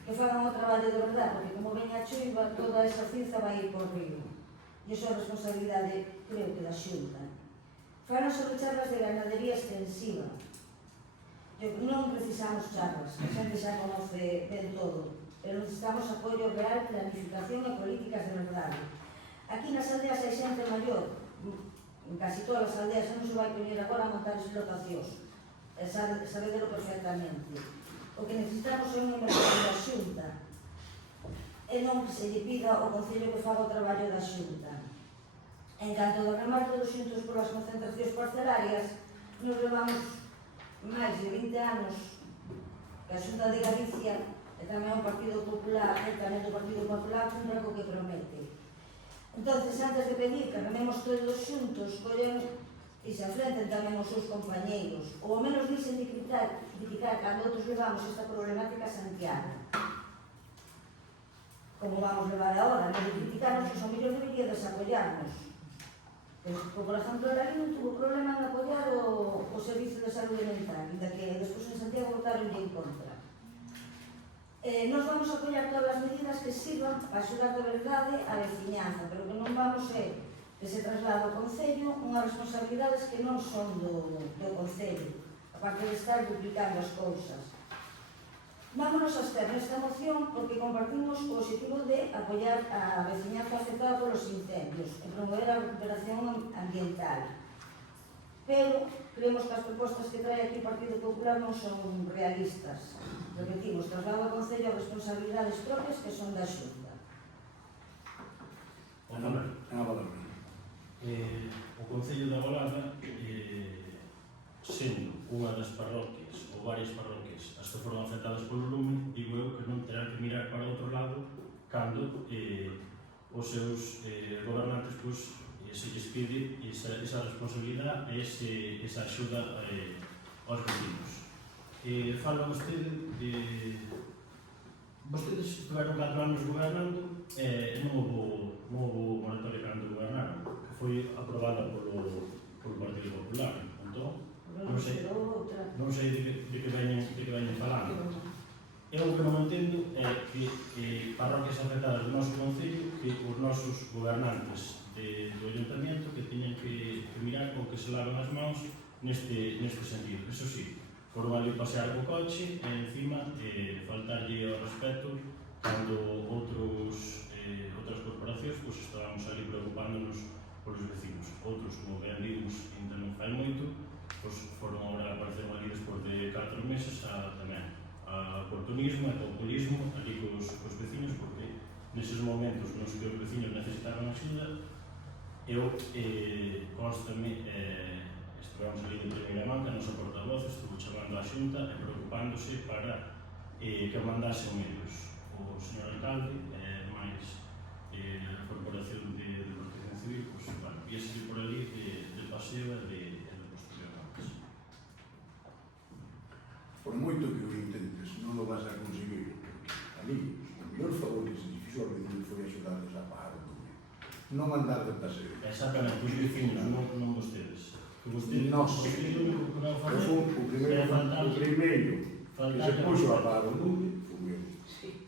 que fagan o traballo de verdade, porque como veña a chuiva, toda esa cinza vai ir por río. E iso é a responsabilidade, creo que da Xunta. Falan sobre charlas de ganadería extensiva. Non precisamos charlas, a xente xa conoce ben todo, pero necesitamos apoio real, planificación e políticas de verdade. Aquí nas aldeas hai xente maior, en casi todas as aldeas, non se vai poñer agora a montar explotacións, sabedelo perfectamente. O que necesitamos é unha inversión da Xunta, e non que se lle pida ao Concello que faga o traballo da Xunta. En canto de remar todos xuntos polas concentracións parcelarias, nos levamos máis de 20 anos que a Xunta de Galicia e tamén o Partido Popular e tamén do Partido Popular cumpra co que promete. Entonces, antes de pedir que rememos todos xuntos, collen e se afrenten tamén os seus compañeiros, ou ao menos dixen de criticar cando outros levamos esta problemática a Santiago. Como vamos levar agora, non de criticarnos, que son mellor debería desapoiarnos. O Corazón Pluralí non tuvo problema en apoiar o Servicio de Saúde Mental, inda que despois en Santiago votaron en contra. Nos vamos a apoiar todas as medidas que sirvan para axudar de verdade a veciñanza, pero que non vamos ser que se traslada ao Concello unhas responsabilidades que non son do Concello, aparte de estar duplicando as cousas. Vámonos a estar nesta moción porque compartimos o objetivo de apoiar a veciñanza afectada polos incendios e promover a recuperación ambiental. Pero creemos que as propostas que trae aquí o Partido Popular non son realistas. Repetimos, traslado ao Concello as responsabilidades propias que son da Xunta. O Concello da Golada, sendo unha das parroquias ou varias parroquias as que foron afectadas polo lume, digo eu que non terán que mirar para outro lado cando os seus gobernantes se lles pide esa responsabilidade e esa axuda aos vecinos. Fala vostede vostedes estiveron 4 anos gobernando e non houve moratoria cando gobernaron, que foi aprobada polo Partido Popular. Entón, non sei de que veñen falando. Eu o que non entendo é que parroquias afectadas do noso Concello, que os nosos gobernantes do Ayuntamiento que teñen que mirar con que se laven as mãos neste sentido. Eso sí, foron ali pasear co coche e encima faltarlle ao respeto cando outras corporacións estábamos ali preocupándonos polos vecinos. Outros, como ben vimos, ainda non fai moito, foron agora aparecer ali despois de 4 meses tamén a oportunismo e populismo ali cos vecinos, porque neses momentos nos que os vecinos necesitaban axuda, eu constame estivemos ali de primeira man, que a nosa portavoz estuvo chamando á Xunta e preocupándose para que mandase medios. O señor alcalde, máis a Corporación de Protección Civil, víase por ali de paseo e de posterior antes. Por moito que o intentes, non o vas a conseguir. Ali, o mellor favor que se fixo ao vecino foi axudarles a pagar o lume. Non andar de paseo. Exactamente, os vecinos, non vostedes. Nós, o primeiro que se puxo a pagar o lume foi eu.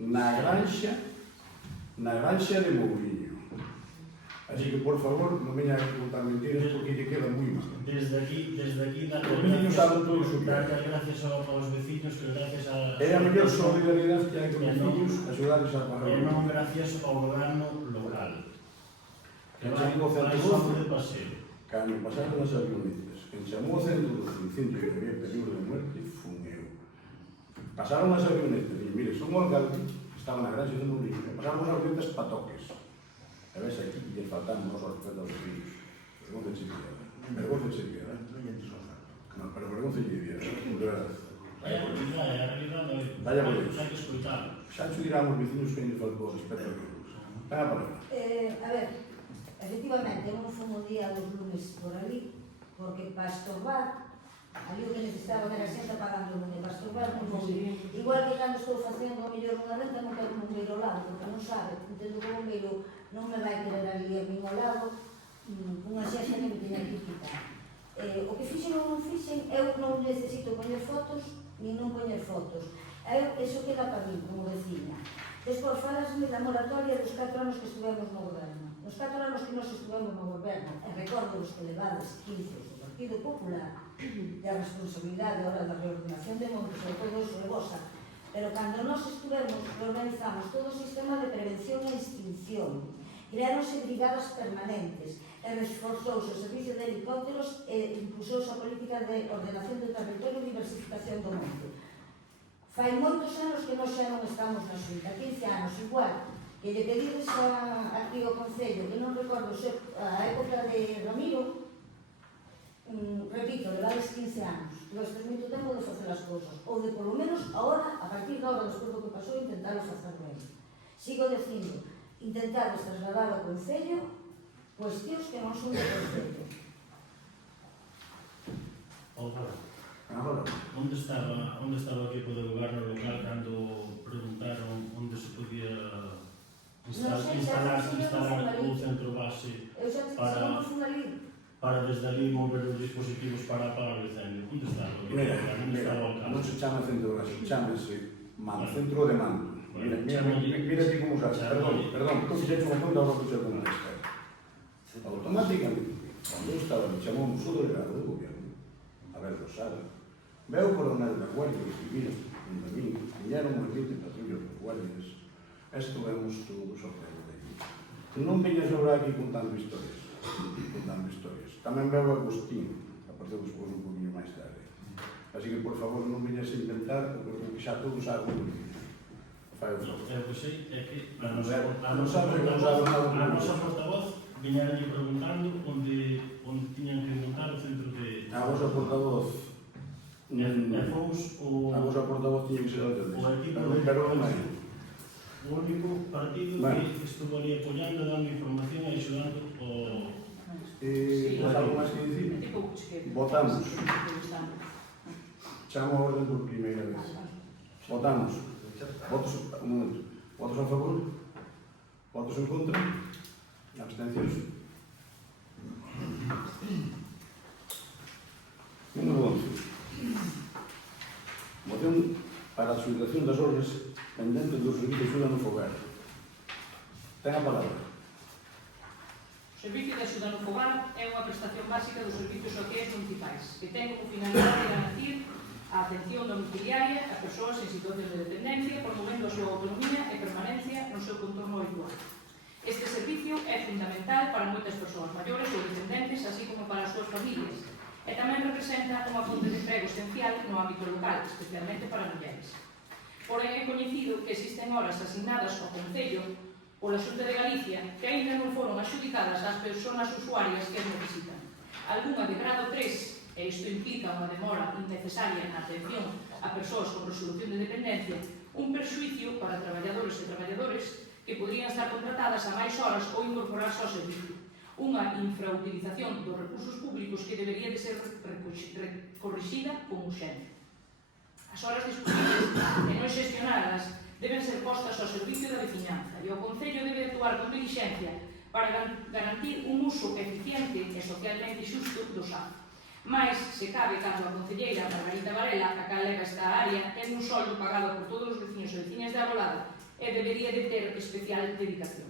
Na granxa de Mourinho. Así que, por favor, non veña a contar mentiras porque lle queda moi mal. Desde aquí, dar os vecinos saben todo iso que dar gracias aos vecinos, que gracias a... É a mellor solidaridade que hai con os vecinos, axudarles a pagar. E non gracias ao goberno local. Que vai de paseo. Cando pasaron as avionetas, quen chamou o centro dos incendios que había peligro de muerte fun eu. Pasaron as avionetas e mire, son o alcalde que estaba na granxa de Mourinho, e pasaron as avionetas pa toques. A ves aquí que lle faltamos aos respeto aos vecinos. Vergonza che queda. Non, pero vergonza che queda. De verdade. É a realidade. Vaya por Deus. Hai que escutar. Xa te dirán os vecinos que lle faltou ao respeto aos vecinos. Venga para lá. A ver, efectivamente, eu non fui un día dos lunes por ali, porque para estorbar, ali o que necesitaba era xente pagando o lume, para estorbar non foi. Igual que cando estou facendo a mellor unha renta, non quero un bombeiro ao lado, porque non sabe, entendo que o bombeiro non me vai querer ali a min ao lado, unha xexa que me teña que quitar. O que fixen ou non fixen, eu non necesito poñer fotos, nin non poñer fotos. Eso queda para mí, como vecina. Despois, falasme da moratoria dos 4 anos que estivemos no goberno. Nos 4 anos que nos estivemos no goberno, e recordo os que levades 15 do Partido Popular, da responsabilidade ahora da reordenación de montes e todo iso de Bosa, pero cando nos estuvemos, organizamos todo o sistema de prevención e extinción, creáronse brigadas permanentes, e reforzouse o servicio de helicópteros e impulsouse a política de ordenación do territorio e diversificación do monte. Fai moitos anos que nós xa non estamos na Xunta, 15 anos, igual, que lle pedides aquí ao Concello, que non recordo a época de Ramiro, repito, levades 15 anos, tivestes moito tempo de facer as cousas, ou de, polo menos, ahora, a partir de ahora, despois do que pasou, intentalo facer ben. Sigo dicindo, intentades trasladar ao Concello cuestións que non son do Concello. Agora, Onde estaba o equipo de goberno local cando preguntaron onde se podía instalar un centro base Eu xa te chamamos unha línea. para desde ali mover os dispositivos para apagar o incendio? Onde estaba o equipo de goberno? Onde estaba o non alcalde? se chama centro de base, chámese centro de mando. Mira ti como sabes, perdón, tú fixeche unha conta ao que xa con esta. Automáticamente, cando eu estaba, me chamou o delegado do goberno, a ver, Rosada, veo o coronel da Guardia Civil, un domingo, viñeron uns 20 patrullos de guardias, estuvemos todos ao pé de aquí. Non veñas ahora aquí contando historias, Tamén veo a Agustín, apareceu despois un poquinho máis tarde. Así que, por favor, non veñas a inventar, porque xa todos saben o que fai o favor. Eu que sei é que a nosa portavoz viñeron preguntando onde tiñan que montar o centro de... A vosa portavoz E fomos a vosa portavoz tiña que ser antes o equipo pero non hai. o único partido que estuvo ali apoiando, dando información e axudando o... Algo máis que dicir? Votamos. Chamo a orden por primeira vez. Votamos. Votos, un momento. Votos a favor? Votos en contra? Abstencións? Número 11. Moción para a adxudicación das obras pendentes do servicio de axuda no fogar. Ten a palabra. O Servicio de Axuda no Fogar é unha prestación básica dos servicios sociais municipais que ten como finalidade de garantir a atención domiciliaria a persoas en situación de dependencia, promovendo a súa autonomía e permanencia no seu contorno habitual. Este servicio é fundamental para moitas persoas maiores ou dependentes, así como para as súas familias, e tamén representa unha fonte de emprego esencial no ámbito local, especialmente para mulleres. Porén, é coñecido que existen horas asignadas ao Concello pola Xunta de Galicia que aínda non foron adxudicadas ás persoas usuarias que as necesitan. Algunha de grado 3, e isto implica unha demora innecesaria na atención a persoas con resolución de dependencia, un perxuicio para traballadores e traballadores que podrían estar contratadas a máis horas ou incorporarse ao servicio. Unha infrautilización dos recursos públicos que debería de ser corrixida con urxencia. As horas disponibles e non xestionadas deben ser postas ao servicio da veciñanza e o Concello debe actuar con dilixencia para garantir un uso eficiente e socialmente xusto do SAF. Mais, se cabe, cando a concelleira Margarita Varela, a cal leva esta área, ten un soldo pagado por todos os veciños e veciñas de Agolada e debería de ter especial dedicación.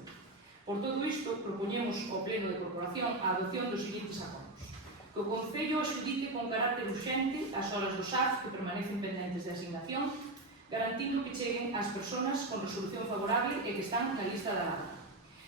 Por todo isto, propoñemos ao Pleno de Corporación a adopción dos seguintes acordos. Que o Concello adxudique con carácter urxente as horas do SAF que permanecen pendentes de asignación, garantindo que cheguen ás persoas con resolución favorable e que están na lista da ADA.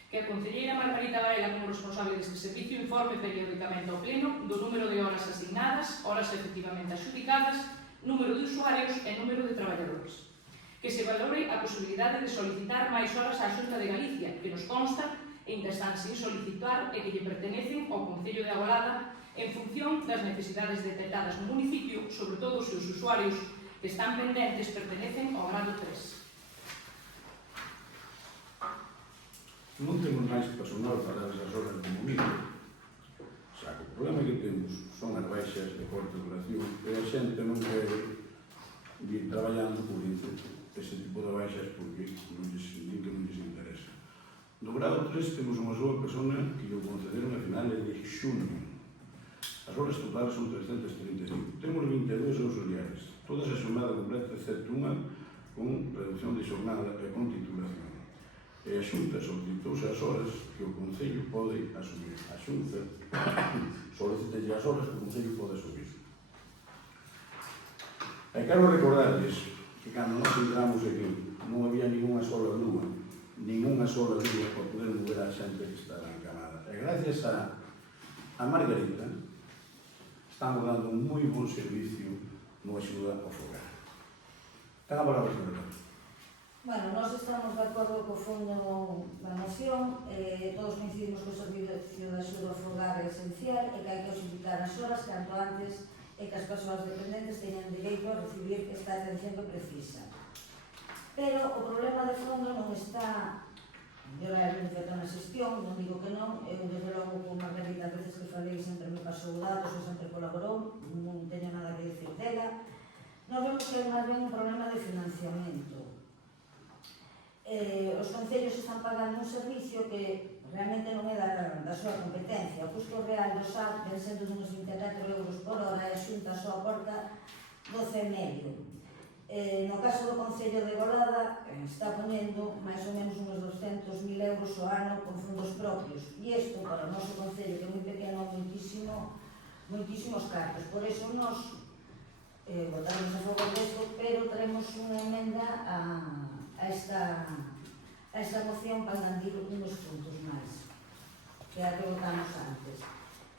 Que a concelleira Margarita Varela, como responsable deste servicio, informe periódicamente ao Pleno do número de horas asignadas, horas efectivamente adxudicadas, número de usuarios e número de traballadores. Que se valore a posibilidade de solicitar máis horas á Xunta de Galicia, que nos consta e ainda están sin solicitar e que lle pertenecen ao Concello de Agolada en función das necesidades detectadas no municipio, sobre todo se os usuarios que están pendentes pertenecen ao grado 3. Non temos máis personal para esas horas de momento. Xa que o problema que temos son as baixas de corta duración e a xente non quere vir traballando por ese tipo de baixas porque non lles interesa. No grado 3 temos unha soa persona que o concederon a finales de xunio. As horas totales son 335. Temos 22 auxiliares, todas a xornada completa, excepto unha con reducción de xornada e con titulación. E a Xunta solicitouse as horas que o Concello pode asumir. A Xunta solicitalle as horas que o Concello pode asumir. E quero recordarles que cando nós entramos aquí non había ninguna sola grúa para poder mover a xente que estaba encamada. E gracias a Margarita estamos dando un moi bon servicio no axuda ao fogar. Ten a palabra, señora. Bueno, nós estamos de acordo co fondo da moción, todos coincidimos que o servicio de axuda ao fogar é esencial e que hai que auxiliar as horas canto antes e que as persoas dependentes teñan dereito a recibir esta atención que precisa. Pero o problema de fondo non está de horario na xestión, non digo que non, eu desde logo con Margarita as veces que falei sempre me pasou datos e sempre colaborou, non teño nada que dicir dela. Nós vemos que é máis ben un problema de financiamento. Os concellos están pagando un servicio que realmente non é da súa competencia. O custo real do SAT ven sendo uns 24 euros por hora e a Xunta só aporta 12,5. No caso do Concello de Golada está ponendo máis ou menos uns 200.000 euros ao ano con fondos propios. E isto, para o noso Concello, que é moi pequeno, moitísimos cartos. Por iso nós votaremos a favor disto, pero traemos unha emenda a esta moción para engandir uns puntos máis que a que votamos antes.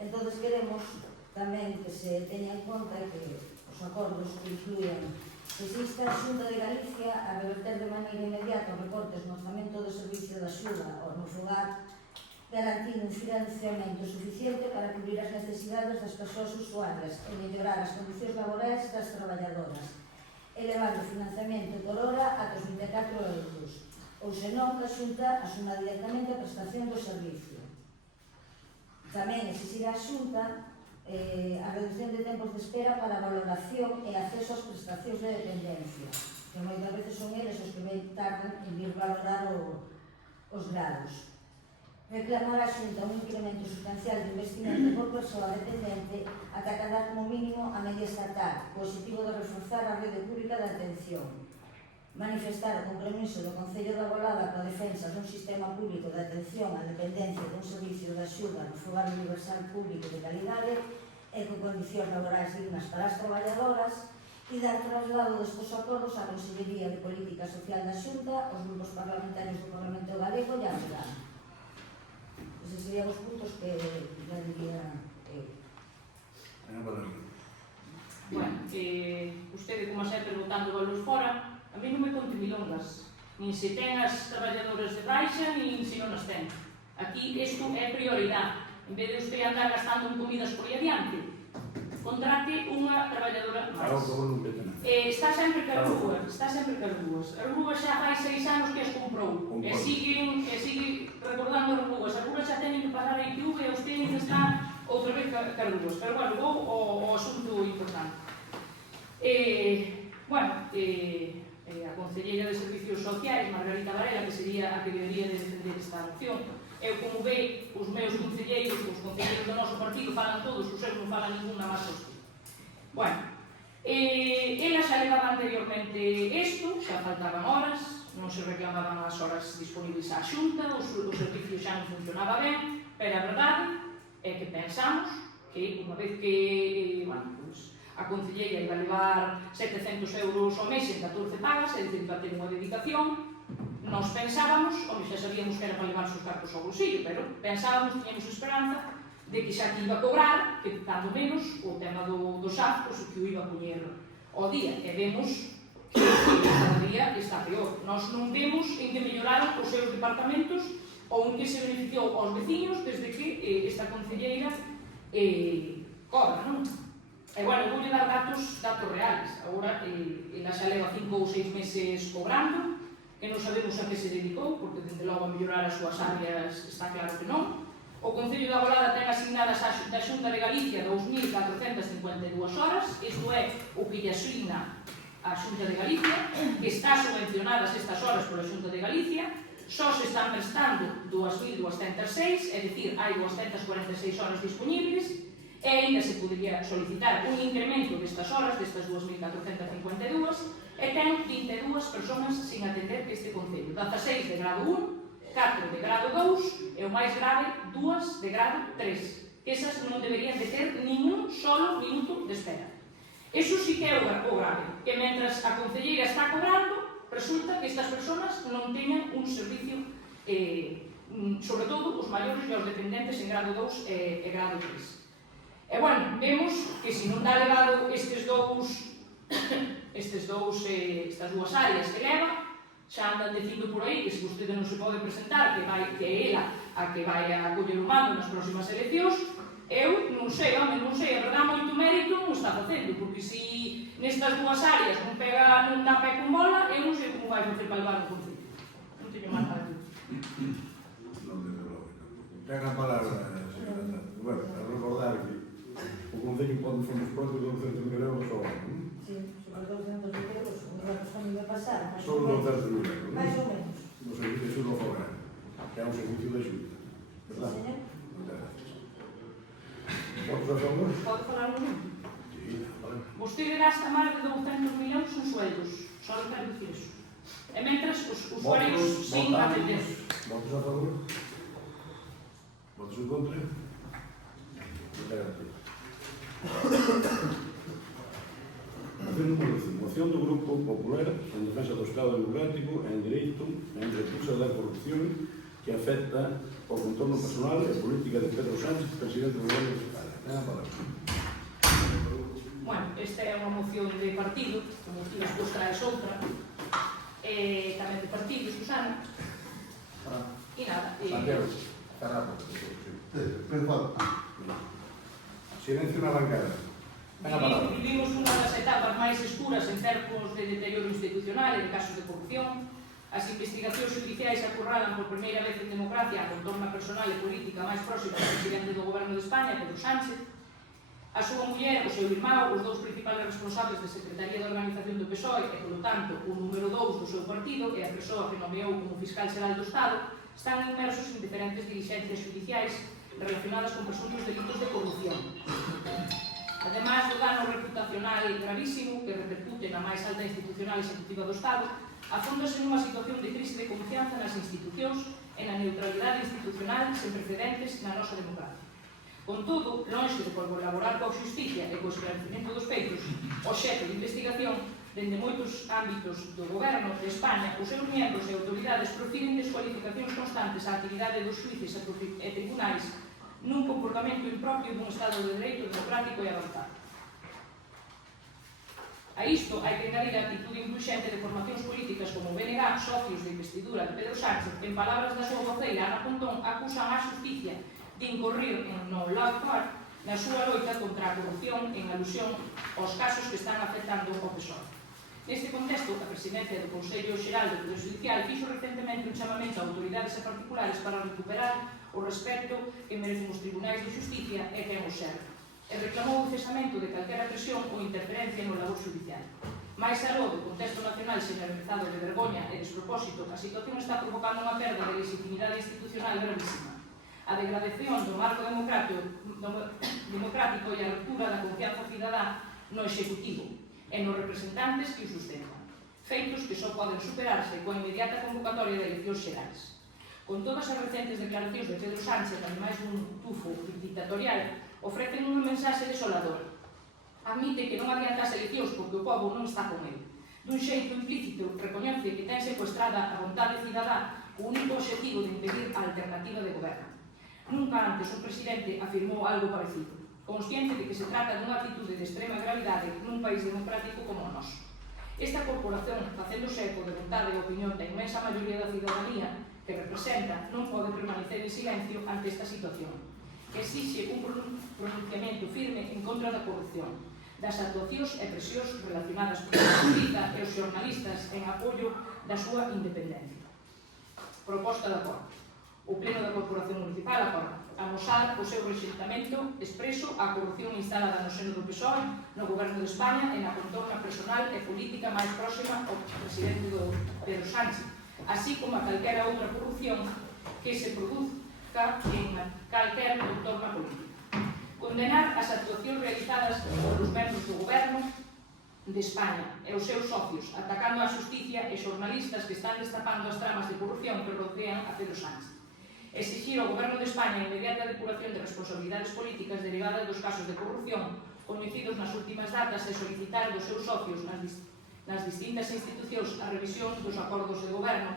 Entón queremos tamén que se teña en conta que os acordos que incluyen que exista a Xunta de Galicia a reverter de maneira inmediata os recortes no orzamento do servicio de axuda ao fogar, garantindo un financiamento suficiente para cubrir as necesidades das persoas usuarias e mellorar as condicións laborais das traballadoras, elevando o financiamento por hora a 24 euros, ou senón que a Xunta asuma directamente a prestación do servicio. Tamén exixir a Xunta a reducción de tempos de espera para a valoración e acceso ás prestacións de dependencia, que moitas veces son eles os que tardan en vir valorar os grados. Reclamar a Xunta un incremento sustancial de investimento por persoa dependente ata cadar como mínimo a media estatal, co objetivo de reforzar a rede pública de atención. Manifestar o compromiso do Concello da Golada coa defensa dun sistema público de atención á dependencia dun servicio de axuda no fogar universal público de calidade e con condicións laborais dignas para as traballadoras e dar traslado destes acordos á Consellería de Política Social da Xunta, aos grupos parlamentarios do Parlamento Galego e á Verán. Eses serían os puntos que já diría eu. Bueno, usted, como sempre, votando valores fora, a mí non me conte milongas, nin se ten as traballadoras de baixa, nin se non as ten. Aquí isto é prioridade. En vez de usted andar gastando en comidas por aí adiante, contrate unha traballadora máis. Está sempre que as rúas, As rúas xa fai 6 anos que as comprou. E sigue recordando as rúas. As rúas xa teñen que pagar a ITV e usted ainda está outra vez que as rúas. Pero bueno, vou ao asunto importante. A Concelleira de Servicios Sociais, Margarita Varela, que sería a que debería de defender esta moción. Eu, como ve, os meus concelleiros, os concelleiros do noso partido falan todos, os seus non falan ninguna máis hoste. Bueno, ela xa levaba anteriormente isto, xa faltaban horas, non se reclamaban as horas disponibles á Xunta, o servicio xa non funcionaba ben, pero a verdade é que pensamos que unha vez que a concelleira iba a levar 700 euros ao mes en 14 pagas, é dicir, para ter unha dedicación, nós pensábamos, xa sabíamos que era para levar os cartos ao bolsillo, pero pensábamos, teníamos esperanza de que xa que iba a cobrar, que tanto menos o tema do SAF, que o iba a poñer ao día, e vemos que cada día está peor. Nós non vemos en que melloraron os seus departamentos ou en que se beneficiou aos veciños desde que esta concelleira cobra, non? E, bueno, vou dar datos reales. Agora, ela xa leva 5 ou 6 meses cobrando, que non sabemos a que se dedicou, porque, desde logo, a mellorar as súas áreas está claro que non. O Concello da Golada ten asignadas da Xunta de Galicia 2.452 horas, isto é o que lle asigna a Xunta de Galicia, que está subvencionadas estas horas pola Xunta de Galicia, só se están prestando 2.206, é dicir, hai 246 horas disponibles, e ainda se podría solicitar un incremento destas horas, destas 2.452, e ten 22 persoas sin atender este Concello, 16 de grado 1, 4 de grado 2 e o máis grave, 2 de grado 3, que esas non deberían de ter ningún solo minuto de espera. Eso sí que é o grave, que mentras a concelleira está cobrando, resulta que estas persoas non teñan un servicio, sobre todo os maiores e os dependentes en grado 2 e grado 3. E, bueno, vemos que se non dá levado estas dúas áreas que leva, xa andan dicindo por aí que se vostede non se pode presentar, que é ela a que vai a coller o mando nas próximas eleccións, eu non sei, a verdade moito mérito non está facendo, porque se nestas dúas áreas non dá pé con bola, eu non sei como vai facer para levar o Concello. Non teño máis nada que dicir. Non debe lógica. Ten a palabra, señora Tata. Bueno, a recordar que o Concello pode fondos propios de 200.000 euros ao ano. Sí, sobre 200 euros, digamos, a mí me pasar, máis Solo ou menos. 200.000 euros. Máis ou menos. No servicio de xudo fogar, que é un servicio de xuda. Verdad? Sí, señor. Moitas gracias. Votos a favor? Pode falar un momento? Sí, vale. Vostede gasta máis de 200 millóns en sueldos, só quero dicir eso. E mentras os usuarios sin atender. Votos a favor? Votos en contra? Moitas gracias. Moción número 5. Moción do Grupo Popular en defensa do Estado Democrático en dereito en recusa da corrupción que afecta o contorno personal e política de Pedro Sánchez, presidente do Goberno de España. Ten a palabra. Bueno, esta é unha moción de partido, como ti despois traes outra, tamén de partido, Susana, e nada. Santiago, Carrapo. Silencio na bancada. Ten a palabra. Vivimos unha das etapas máis escuras en termos de deterioro institucional e de casos de corrupción. As investigacións judiciais acurralan por primeira vez en democracia a contorna personal e política máis próxima do presidente do Goberno de España, Pedro Sánchez. A súa muller, o seu irmão, os dous principales responsables de Secretaría de Organización do PSOE e, polo tanto, o número 2 do seu partido e a persoa que nomeou como fiscal xeral do Estado, están inmersos en diferentes diligencias judiciais relacionadas con presuntos delitos de corrupción. Ademais do dano reputacional gravísimo que repercute na máis alta institucional executiva do Estado, afóndase nunha situación de crise de confianza nas institucións e na neutralidade institucional sen precedentes na nosa democracia. Con todo, lonxe de colaborar coa xusticia e co esclarecimento dos feitos, o xefe de investigación, dende moitos ámbitos do Goberno de España, os seus membros e autoridades profiren descualificacións constantes á actividade dos xuíces e tribunais nun comportamento impropio dun Estado de Dereito democrático e avanzado. A isto hai que engadir a actitude incluxente de formacións políticas como o BNG, socios de investidura de Pedro Sánchez, en palabras da súa voceira Ana Pontón, acusan a xusticia de incorrer no lawfare na súa loita contra a corrupción en alusión aos casos que están afectando ao PSOE. Neste contexto, a presidencia do Consello Xeral do Poder Judicial fixo recentemente un chamamento a autoridades e particulares para recuperar o respeto que merecen os tribunais de justicia e quen os serve, e reclamou o cesamento de calquera presión ou interferencia no labor judicial. Mais aló do contexto nacional generalizado de vergoña e despropósito, a situación está provocando unha perda de legitimidade institucional gravísima. A degradación do marco democrático e a ruptura da confianza cidadá no Executivo e nos representantes que o sustentan. Feitos que só poden superarse coa inmediata convocatoria de eleccións xerais. Con todas as recentes declaracións de Pedro Sánchez, ademais dun tufo dictatorial, ofrecen unha mensaxe desoladora. Admite que non adianta as eleccións porque o pobo non está con ele. Dun xeito implícito, recoñece que ten secuestrada a vontade cidadá co único objetivo de impedir a alternativa de goberno. Nunca antes un presidente afirmou algo parecido, consciente de que se trata dunha actitude de extrema gravidade nun país democrático como o noso. Esta corporación, facéndose eco de vontade e opinión da inmensa maioría da cidadanía que representa, non pode permanecer en silencio ante esta situación, que exixe un pronunciamento firme en contra da corrupción, das actuacións e presións relacionadas con a justiza e os xornalistas en apoio da súa independencia. Proposta de acordo. O Pleno da Corporación Municipal acorda amosar o seu rexeitamento expreso á corrupción instalada no seno do PSOE, no Goberno de España e na contorna personal e política máis próxima ao presidente do Pedro Sánchez, así como a calquera outra corrupción que se produzca en calquera contorna política. Condenar as actuacións realizadas polos membros do Goberno de España e os seus socios, atacando a xusticia e xornalistas que están destapando as tramas de corrupción que rodean a Pedro Sánchez. Exigir ao Goberno de España a inmediata depuración de responsabilidades políticas derivadas dos casos de corrupción coñecidos nas últimas datas e solicitar dos seus socios nas distintas institucións a revisión dos acordos de goberno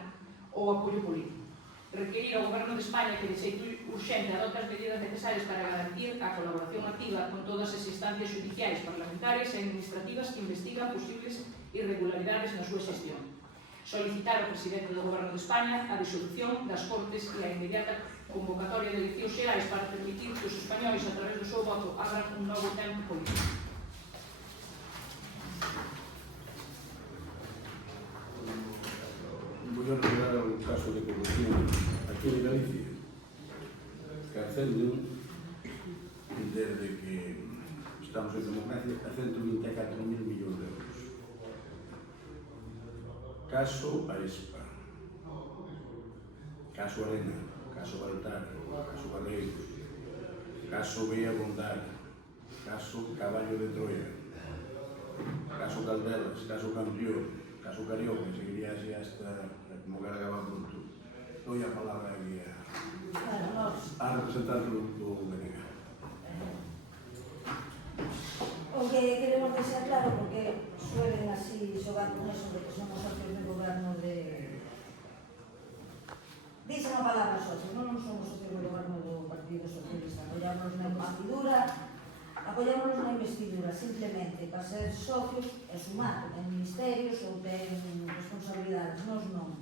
ou apoio político. Requerir ao Goberno de España que de xeito urxente adote as medidas necesarias para garantir a colaboración activa con todas as instancias judiciais, parlamentarias e administrativas que investigan posibles irregularidades na súa xestión. solicitar ao presidente do Goberno de España a disolución das Cortes e a inmediata convocatoria de eleccións xerais para permitir que os españois, a través do seu voto, abran un novo tempo político. Voy a recordar un caso de corrupción aquí en Galicia, que ascenden desde que estamos en democracia a 124.000 millóns de euros. Caso Aespa, caso Arena, caso Baltar, caso Barreiros, caso Bea Bondar, caso Caballo de Troia, caso Caldelas, caso Campión, caso Carioca, seguiría así hasta como que acaba pronto. Doy a palabra aquí a representante do DNG. O que queremos deixar claro, porque suelen así xogar con eso de que somos socios de goberno de... Dixen a palabra socios, non somos socios de goberno do Partido Socialista, apoyámonos na investidura, simplemente para ser socios e sumar, ten ministerios ou ten responsabilidades, nós non.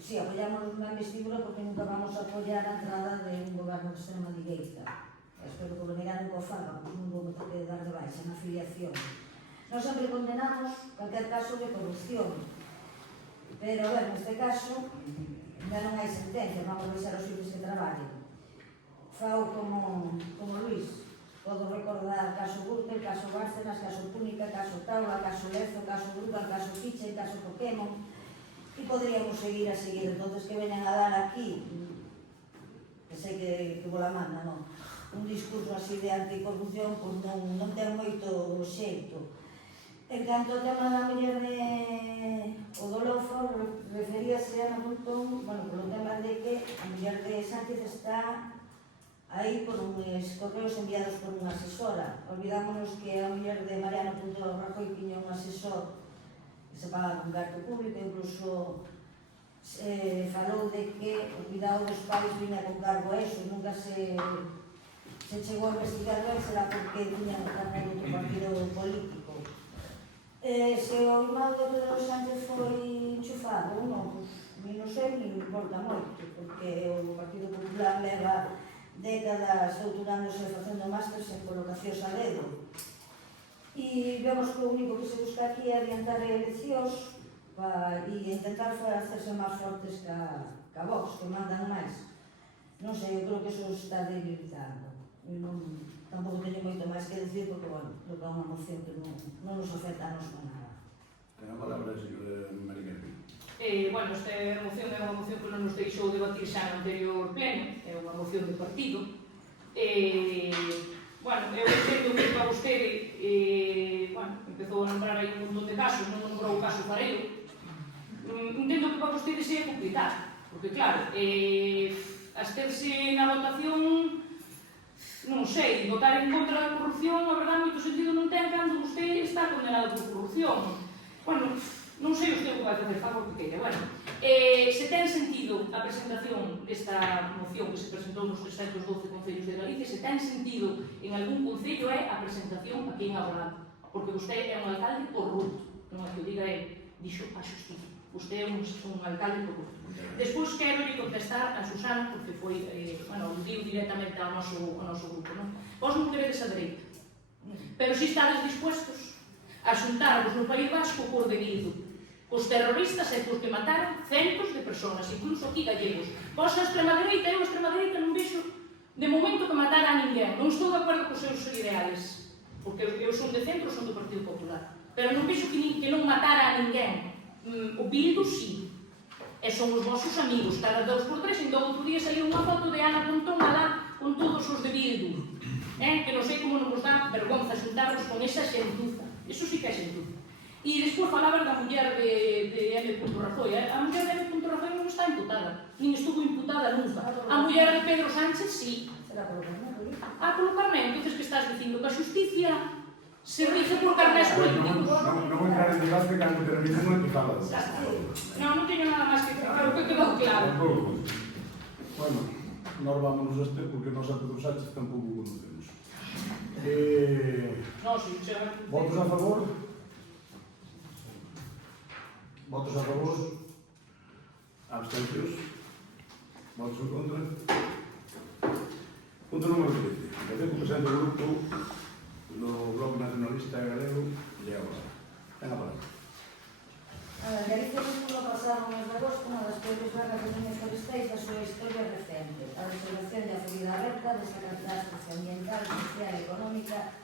Si, apoyámonos na investidura porque nunca vamos a apoyar a entrada de un goberno de extrema direita. Espero que o Benegán nunca o faga, porque non vou ter que dar de baixa na afiliación. Nós sempre condenamos cualquier caso de corrupción, pero, a ver, neste caso, ainda non hai sentencia, vamos deixar os xuíces que traballen. Fao como Luís, podo recordar caso Gürtel, caso Bárcenas, caso Púnica, caso Taula, caso Lezo, caso Brugal, caso Kitchen, caso Pokémon, e poderíamos seguir a seguir. Entonces que veñan a dar aquí, que sei que vos la manda, non? Un discurso así de anticorrupción, pois non ten moito xeito. En canto ao tema da muller de Odolofo, referíase a montón, bueno, polo tema de que a muller de Sánchez está aí por uns correos enviados por unha asesora. Olvidámonos que a muller de Mariano Punto Rajoy tiña un asesor que se paga con gasto público, incluso falou de que o cuidado dos pais viña con cargo a eso, nunca se chegou a investigar ben, será porque tiña tamén outro partido político. Se o irmão de Pedro Sánchez foi enchufado ou non, non sei, non importa moito, porque o Partido Popular leva décadas doutorándose e facendo másters en colocacións a dedo. E vemos que o único que se busca aquí é adiantar eleccións e intentar hacerse máis fortes que Vox, que mandan máis. Non sei, eu creo que eso está debilitando. Tampouco teño moito máis que decir porque, bueno, creo que é unha moción que non nos afecta a nos con nada. Ten a palabra, señora Maricarmen. Bueno, esta moción é unha moción que non nos deixou debatir xa no anterior pleno, é unha moción de partido. Bueno, eu entendo que para vostede, empezou a nombrar aí un montón de casos, non nombrou o caso Farelo. Entendo que para vostede sea complicado, porque claro, absterse na votación, non sei, votar en contra da corrupción, a verdade, moito sentido non ten cando vostede está condenado por corrupción. Bueno, non sei usted o que vai facer, fago o que queira. Bueno, se ten sentido a presentación desta moción que se presentou nos 312 concellos de Galicia, se ten sentido en algún concello é a presentación aquí en Aborado, porque vostede é un alcalde corrupto, non é que o diga ele, dixo a xusticia. Vostede é un alcalde corrupto. Despois quero lle contestar a Susana, porque foi, aludiu directamente ao noso grupo, non? Vos non queredes a dereita, pero si estades dispuestos a xuntarvos no País Vasco por debido cos terroristas e cos que mataron centos de persoas, incluso aquí gallegos. Vos a extrema dereita, eu a extrema dereita non vexo de momento que matara a ninguén. Non estou de acordo cos seus ideales, porque eu son de centro, son do Partido Popular, pero non vexo que non matara a ninguén. O Bildu, sí. E son os vosos amigos, cada 2 por 3, ainda outro día saliu unha foto de Ana Pontón alá con todos os de Bildu. Que non sei como non vos dá vergonza xuntarvos con esa xentuza. Eso sí que é xentuza. E despois falaban da muller de M. Rajoy. A muller de M. Rajoy non está imputada, nin estuvo imputada nunca. A muller de Pedro Sánchez, sí. Será polo carné, polo carné, entonces que estás dicindo que a xusticia se rige por carnés políticos. Non entrar en debate cando terminemos e falamos. Non teño nada máis que creo que quedou claro. Bueno, nós vámonos a este porque nós a Pedro Sánchez tampouco conocemos. Votos a favor? Votos a favor? Abstencións? Votos en contra? Punto número 13. Atención que presenta o grupo do Bloque Nacionalista Galego de agora. Ten a palabra. A Galicia no pasado mes de agosto unha das peores vagas de lumes forestais da súa historia recente. A restauración da ferida aberta desta catástrofe ambiental, social e económica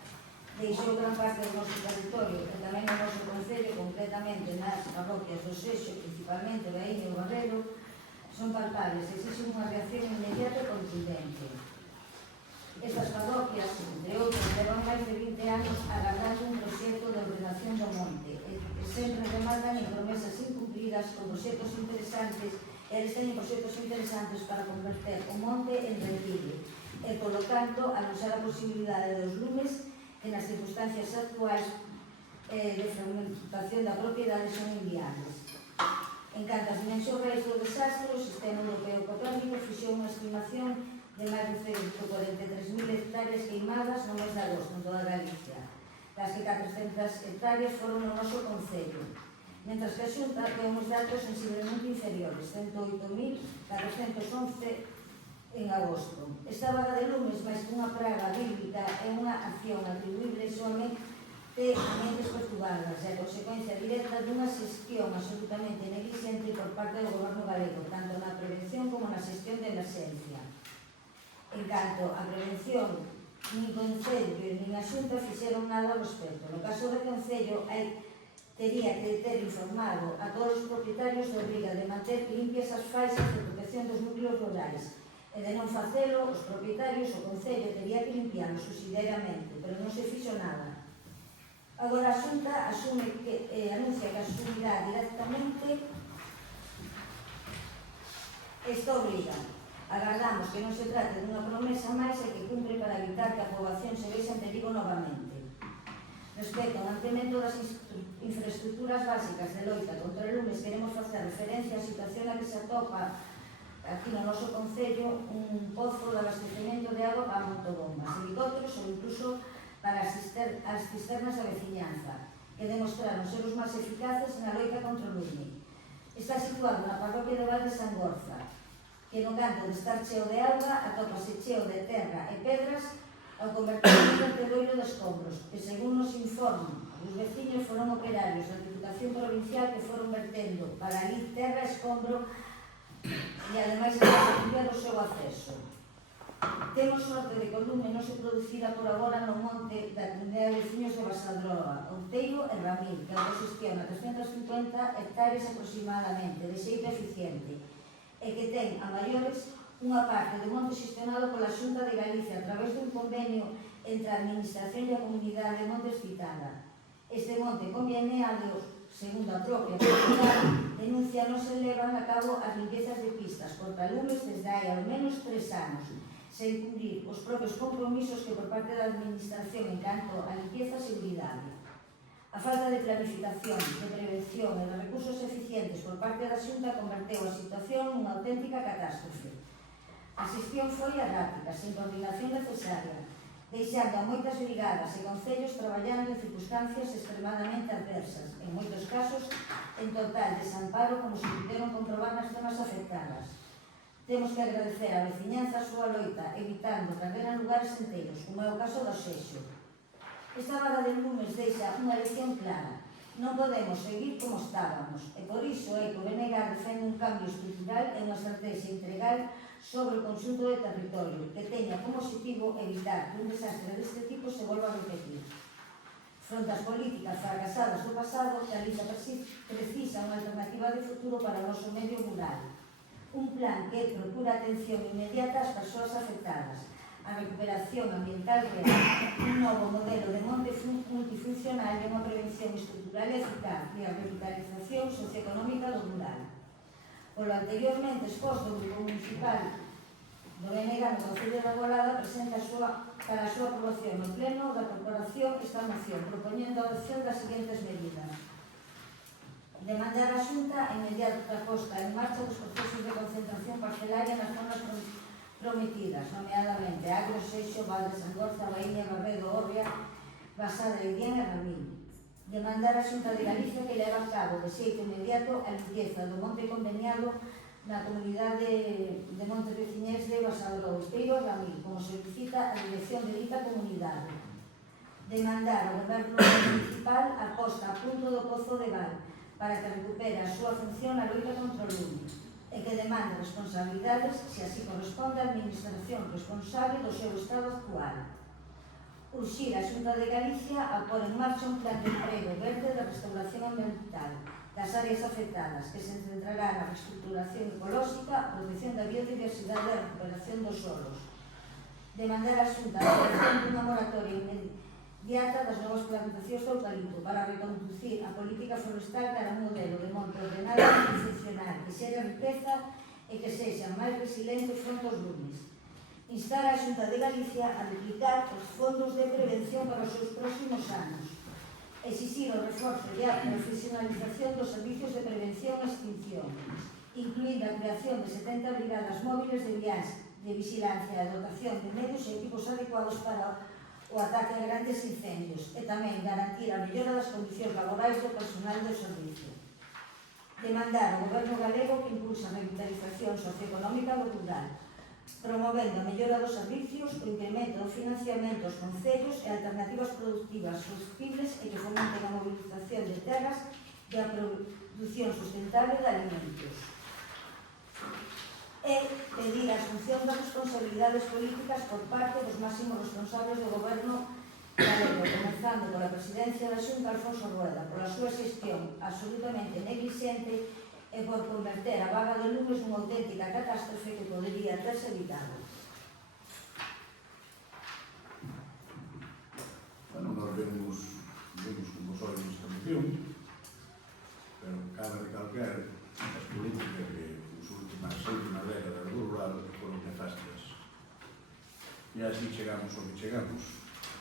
deixou gran parte do noso territorio e tamén o noso concello, concretamente nas parroquias do Seixo, principalmente Baíña e o Barreiro, son palpables e exigen unha reacción inmediata e contundente. Estas parroquias, entre outras, levan máis de 20 anos agardando un proxecto de ordenación do monte e sempre remarcan en promesas incumplidas con proxectos interesantes e eles teñen proxectos interesantes para converter o monte en rendible e, polo tanto, anunciar a posibilidade dos lumes que nas circunstancias actuais de fragmentación da propiedade son inviables. En canto ás dimensións reais do desastre, o Sistema Europeo Copérnico fixou unha estimación de máis de 143.000 hectáreas queimadas no mes de agosto en toda Galicia, das que 400 hectáreas foron no noso concello, mentras que a Xunta ten uns datos sensiblemente inferiores, 108.411 en agosto. Esta vaga de lumes, máis que unha praga bíblica, é unha acción atribuible somente a mentes perturbadas e a consecuencia directa dunha xestión absolutamente negligente por parte do goberno galego, tanto na prevención como na xestión de emerxencia. En canto á prevención, nin Concello nin a Xunta fixeron nada ao respecto. No caso do Concello, tería que ter informado a todos os propietarios da obriga de manter limpias as faixas de protección dos núcleos rurais e de non facelo, os propietarios, o Concello tería que limpiarlo subsidiariamente, pero non se fixo nada. Agora a Xunta asume que anuncia que asumirá directamente esta obriga. Agardamos que non se trate dunha promesa máis e que cumpre para evitar que a poboación se vexa en perigo novamente. Respecto ao mantemento das infraestructuras básicas de loita contra lumes, queremos facer referencia á situación na que se atopa aquí no noso concello un pozo de abastecemento de agua para motobombas, helicópteros ou incluso para as cisternas da veciñanza, que demostraron ser os máis eficaces na loita contra o lume. Está situado na parroquia de Val de Sangorza, que no canto de estar cheo de auga atópase cheo de terra e pedras ao converterse en vertedoiro de escombros, que según nos informan os veciños foron operarios da Diputación Provincial que foron vertendo para ali terra e escombro e ademais está limpiado o seu acceso. Temos sorte de que o lume non se producirá por agora no monte da comunidade de veciños de Basadroa, Outeiro e Ramil, que autoxestiona 350 hectáreas aproximadamente, de xeito eficiente, e que ten a maiores unha parte do monte xestionado pola Xunta de Galicia a través dun convenio entre a Administración e a Comunidade de Montes citada. Este monte conveniado, segundo a propia comunidade, denuncia non se levan a cabo as limpiezas de pistas cortalumes desde hai ao menos 3 anos, sen cumprir os propios compromisos que por parte da Administración en canto a limpieza e seguridade. A falta de planificación, de prevención e de recursos eficientes por parte da Xunta converteu a situación nunha auténtica catástrofe. A xestión foi errática, sen coordinación necesaria, deixando a moitas brigadas e concellos traballando en circunstancias extremadamente adversas, en moitos casos en total desamparo, como se puderon comprobar nas zonas afectadas. Temos que agradecer á veciñanza a súa loita, evitando que arderan lugares enteiros, como é o caso do Seixo. Esta vaga de lumes deixa unha lección clara. Non podemos seguir como estábamos, e por iso a BNG defende un cambio estrutural e unha estrategia integral sobre o conxunto de territorio, que teña como objetivo evitar que un desastre deste tipo se volva a repetir. Fronte ás políticas fracasadas do pasado, Galicia precisa unha alternativa de futuro para o noso medio rural. Un plan que procura atención inmediata ás persoas afectadas, a recuperación ambiental real, un novo modelo de monte multifuncional e unha prevención estrutural eficaz e a revitalización socioeconómica do rural. Polo anteriormente exposto, o Grupo Municipal do BNG no Concello da Golada presenta para a súa aprobación no Pleno da Corporación esta moción, propoñendo a adopción das seguintes medidas. Demandar a Xunta a inmediata posta en marcha dos procesos de concentración parcelaria nas zonas prometidas, nomeadamente Agro, Seixo, Val de Sangorza, Baíña, Barredo, Orria, Basada, Lidián e Ramil. demandar a Xunta de Galicia que leva a cabo de xeito inmediato a limpieza do monte conveniado na comunidade de Montes Veciñés de Basadro, Esteiro e Ramil, como solicita a dirección de dita comunidade. Demandar ao Goberno municipal a posta a punto do Pozo de Val para que recupere a súa función na loita contra o lume e que demanda responsabilidades se así corresponde á administración responsable do seu estado actual. Urxir a Xunta de Galicia a pôr en marcha un plan de emprego verde de restauración ambiental das áreas afectadas, que se centrará na reestructuración ecolóxica, protección da biodiversidade e a recuperación dos solos. Demandar a Xunta a creación dunha moratoria inmediata das novas plantacións de eucalipto para reconducir a política forestal cara a un modelo de monte ordenado e funcional que xere riqueza e que sexa máis resiliente fronte aos lumes. Instar a Xunta de Galicia a duplicar os fondos de prevención para os seus próximos anos. Exixir o reforzo e a profesionalización dos servicios de prevención e extinción, incluindo a creación de 70 brigadas móviles de viaxe, de vigilancia e dotación de medios e equipos adecuados para o ataque a grandes incendios e tamén garantir a mellora das condicións laborais do personal do servicio. Demandar ao Goberno galego que impulse a revitalización socioeconómica do rural, promovendo a mellora dos servicios, o incremento do financiamento aos concellos e alternativas productivas sostibles e que fomenten a mobilización de terras e a produción sustentable de alimentos. E pedir a asunción das responsabilidades políticas por parte dos máximos responsables do Goberno galego, comenzando pola presidencia da Xunta Alfonso Rueda, pola súa xestión absolutamente negligente e por converter a vaga de lumes nunha auténtica catástrofe que podería terse evitado. Bueno, nós vemos como sois esta moción, pero cabe recalcar as políticas que nas últimas décadas do rural foron nefastas. E así chegamos ao que chegamos.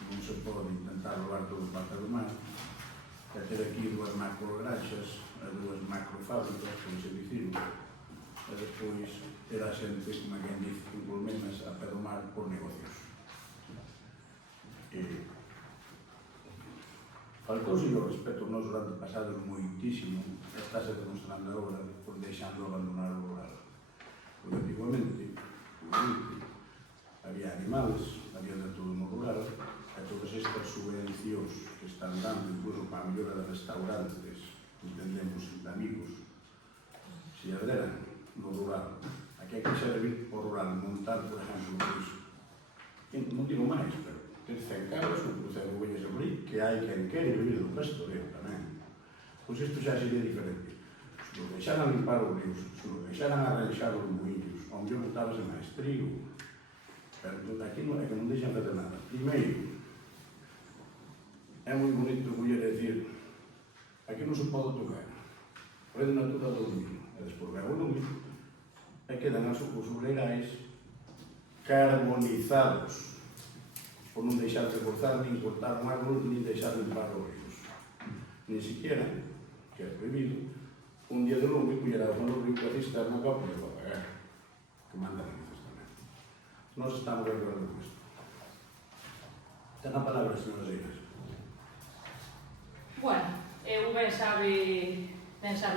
Non se pode intentar robar todo o parte do mar, e ter aquí dúas macrogranxas, as dúas macrofábricas, como se dicir, e despois ter a xente, como quen dice, con colmenas a pé do mar por negocios. Faltouse o respeto aos nosos antepasados moitísimo, estáse demostrando agora por deixando abandonar o rural. Porque antiguamente, había animales, había de todo no rural, e todas estas subvencións que están dando, incluso para a mellora de restaurantes, entendemos, de amigos, se a deran no rural, a que quixera vir por rural, montar, por exemplo, pois, non digo máis, pero ter 100 cabras, un crucero de ovellas a morir, que hai quen quere vivir do pastoreo tamén. Pois isto xa sería diferente. Se nos deixaran limpar os ríos, se nos deixaran arranxar os moinhos, onde eu botábase máis trigo, pero aquí non é que non deixan fazer nada. Primeiro, é moi bonito coller e dicir, aquí non se pode tocar, pode na toda do lume, e despois veo o lume, e quedan os obreirais carbonizados, por non deixar de cortar, nin cortar un árbol, nin deixar de limpar os ríos. Ni siquiera, que é prohibido, un día de lume, collera con o río que a cisterna para poder pagar, que mandan a tamén. Nós estamos de acordo con isto. Ten a palabra, señoras e señores. Bueno, eu ben sabe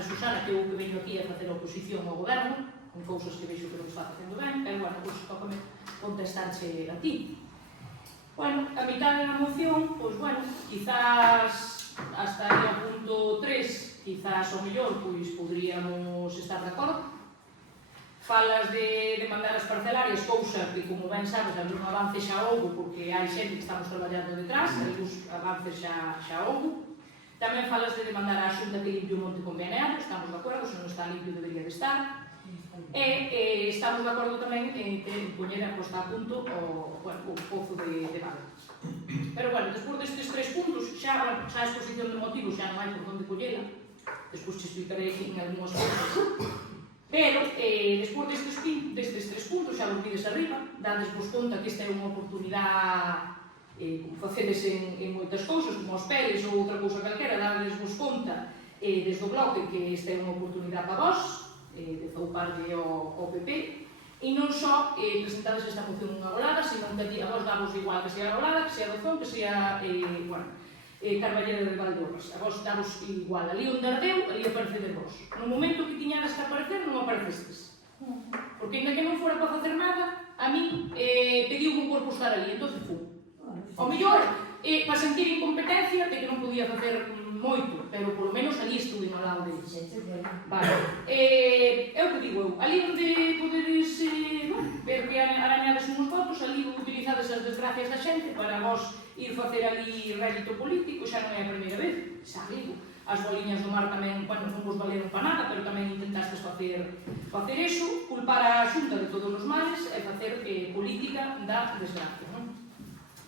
Susana que eu que veño aquí a facer oposición ao goberno, con cousas que vexo que non está facendo ben, pero bueno, pois tócame contestarche a ti. Bueno, a mitad da moción, pois bueno, quizás hasta aí ao punto 3, quizás o mellor, pois poderíamos estar de acordo. Falas de mandar as parcelarias, cousa que, como ben sabes, algún avance xa houbo, porque hai xente que estamos traballando detrás, algúns avances xa houbo. Tamén falas de demandar a Xunta que limpie o monte conveniado, estamos de acordo, se non está limpio debería de estar. E estamos de acordo tamén en poñer a posta a punto o pozo de Val. Pero, bueno, despois destes 3 puntos, xa a exposición de motivos xa non hai por onde collela, despois te explicarei aquí en algunhas cousas. Pero, despois destes 3 puntos, xa vos vides arriba, dades vos conta que esta é unha oportunidade, como facedes en moitas cousas, como os peles ou outra cousa calquera, dades vos conta desde o bloque que esta é unha oportunidade para vos, de zauparlle ao PP, e non só presentades esta moción unha golada, senón que a vos damos igual que sea golada, que sea dozón, que sea, bueno, Carballeda de Valdeorras. A vos davos igual. Ali onde ardeu, ali aparecedes vos. No momento que tiñades que aparecer, non aparecestes. Porque ainda que non fora para facer nada, a min pediu un corpo estar ali, entón fui. O mellor, para sentir incompetencia de que non podía facer moito, pero polo menos ali estuve ao lado deles. Vale. É o que digo eu, ali onde podedes ver que arañades uns votos, ali utilizades as desgracias da xente para vos ir facer ali rédito político, xa non é a primeira vez, xa digo. As boliñas do mar tamén, bueno, non vos valeron para nada, pero tamén intentastes facer eso, culpar a Xunta de todos os males e facer política da desgracia, non?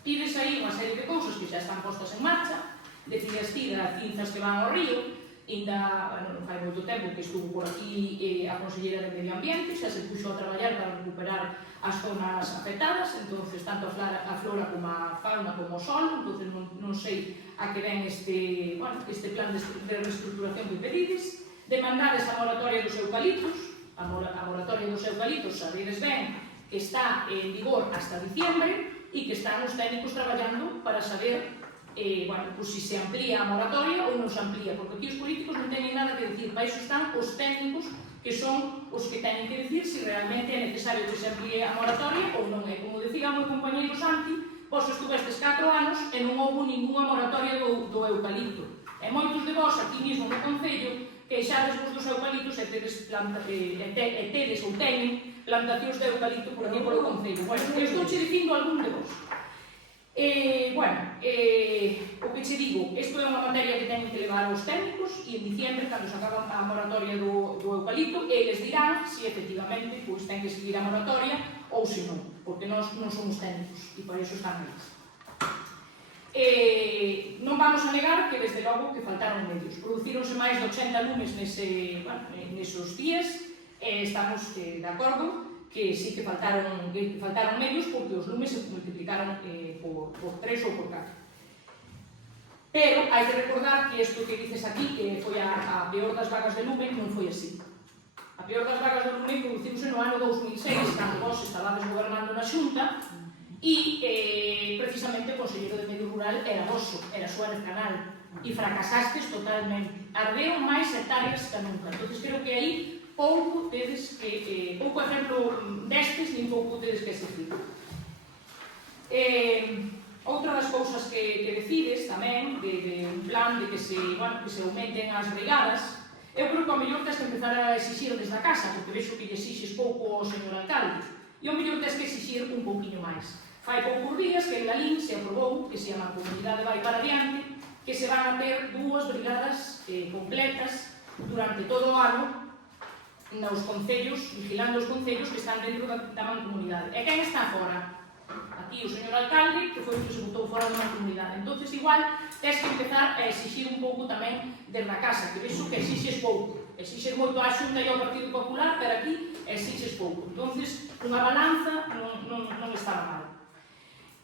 Pides aí unha serie de cousas que xa están postas en marcha, decides ti das cinzas que van ao río, ainda, bueno, non fai moito tempo que estuvo por aquí a Conselleira de Medio Ambiente, xa se puxo a traballar para recuperar as zonas afectadas, entonces tanto a flora como a fauna como o solo, entonces non sei a que ven este plan de reestructuración que pedides. Demandades a moratoria dos eucaliptos, a moratoria dos eucaliptos sabedes ben que está en vigor hasta diciembre e que están os técnicos traballando para saber si se amplía a moratoria ou non se amplía, porque aquí os políticos non teñen nada que decir, para iso están os técnicos que son os que teñen que decir se realmente é necesario que se amplíe a moratoria ou non é. Como decía o meu compañeiro Santi, vos estuvestes 4 anos e non houve ninguna moratoria do eucalipto. E moitos de vos aquí mesmo no Concello queixades vos dos eucaliptos e tedes ou teñen plantacións de eucalipto por aquí polo Concello. Bueno, estou che dicindo algún de vos. O que che digo, isto é unha materia que teñen que levar os técnicos e en diciembre, cando se acaba a moratoria do eucalipto, eles dirán se efectivamente ten que seguir a moratoria ou se non, porque nós non somos técnicos e por iso están eles. Non vamos a negar que desde logo que faltaron medios. Producíronse máis de 80 lumes nesos días e estamos de acordo que sí que faltaron medios porque os lumes se multiplicaron por 3 ou por 4. Pero hai que recordar que isto que dices aquí, que foi a peor das vagas de lume, non foi así. A peor das vagas de lume produciuse no ano 2006, cando vos estabades gobernando na Xunta, e precisamente o Conselleiro de Medio Rural era vosso, era Suárez Canal, e fracasastes totalmente. Arderon máis hectáreas que nunca. Entón, creo que aí pouco exemplo destes, nin pouco tedes que exigir. Outra das cousas que decides tamén, de un plan de que se aumenten as brigadas, eu creo que ao mellor tens que empezar a exigir desde a casa, porque vexo que lle exixes pouco ao señor alcalde, e ao mellor tens que exigir un pouquinho máis. Fai poucos días que en Lalín se aprobou, que se chama Comunidade Vai para Adiante, que se van a ter 2 brigadas completas durante todo o ano nos concellos, vigilando os concellos que están dentro da mancomunidade. E quen está fora? Aquí o señor alcalde, que foi o que se botou fora da mancomunidade. Entón, igual, tens que empezar a exigir un pouco tamén desde a casa, que vexo que exixes pouco. Exixes moito a Xunta e ao Partido Popular, pero aquí exixes pouco. Entón, unha balanza non estaba mal.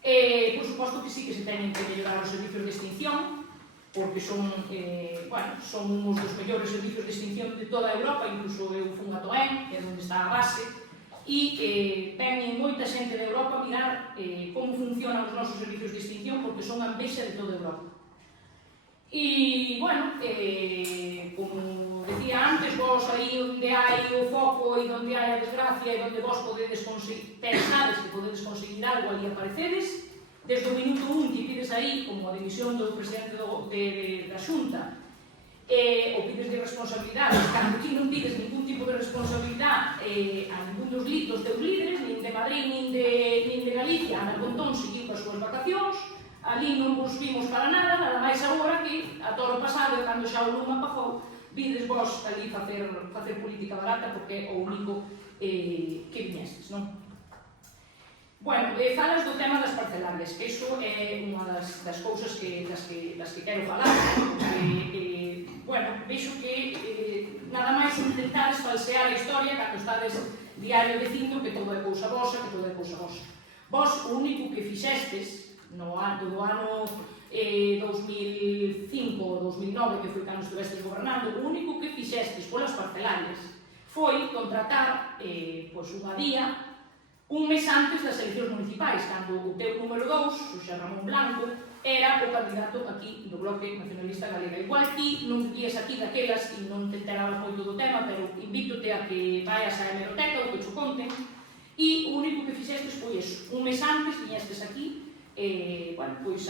Por suposto que sí que se teñen que mellorar os servicios de extinción, porque son uns dos mellores servicios de extinción de toda a Europa, incluso eu fun a Toen, que é onde está a base, e ven moita xente de Europa a mirar como funcionan os nosos servicios de extinción, porque son a envexa de toda a Europa. E, como decía antes, vos aí onde hai o foco e onde hai a desgracia e onde vos pensades que podedes conseguir algo, ali aparecedes. Desde o minuto 1 que pides aí, como a dimisión do presidente da Xunta, ou pides de responsabilidade, cando ti non pides ningún tipo de responsabilidade a ningún dos teus líderes, nin de Madrid, nin de Galicia, Ana Pontón seguiu as súas vacacións, ali non vos vimos para nada máis agora que a toro pasado, cando xa o lume apagou, vides vos ali facer política barata, porque é o único que viñestes, non? Bueno, falas do tema das parcelarias, que iso é unha das cousas das que quero falar, porque, vexo que nada máis intentades falsear a historia cando estades diario dicindo que todo é cousa vosa, Vos, o único que fixestes no ano do ano 2005 ou 2009, que foi cando estuvestes gobernando, o único que fixestes polas parcelarias foi contratar unha día un mes antes das eleccións municipais, cando o teu número 2, Xosé Ramón Blanco, era o candidato aquí do Bloque Nacionalista Galega. Igual aquí non vías aquí daquelas e non te enterabas moito do tema, pero invítote a que vayas á hemeroteca ou que cho conten, e o único que fixestes foi eso. Un mes antes viñestes aquí, pois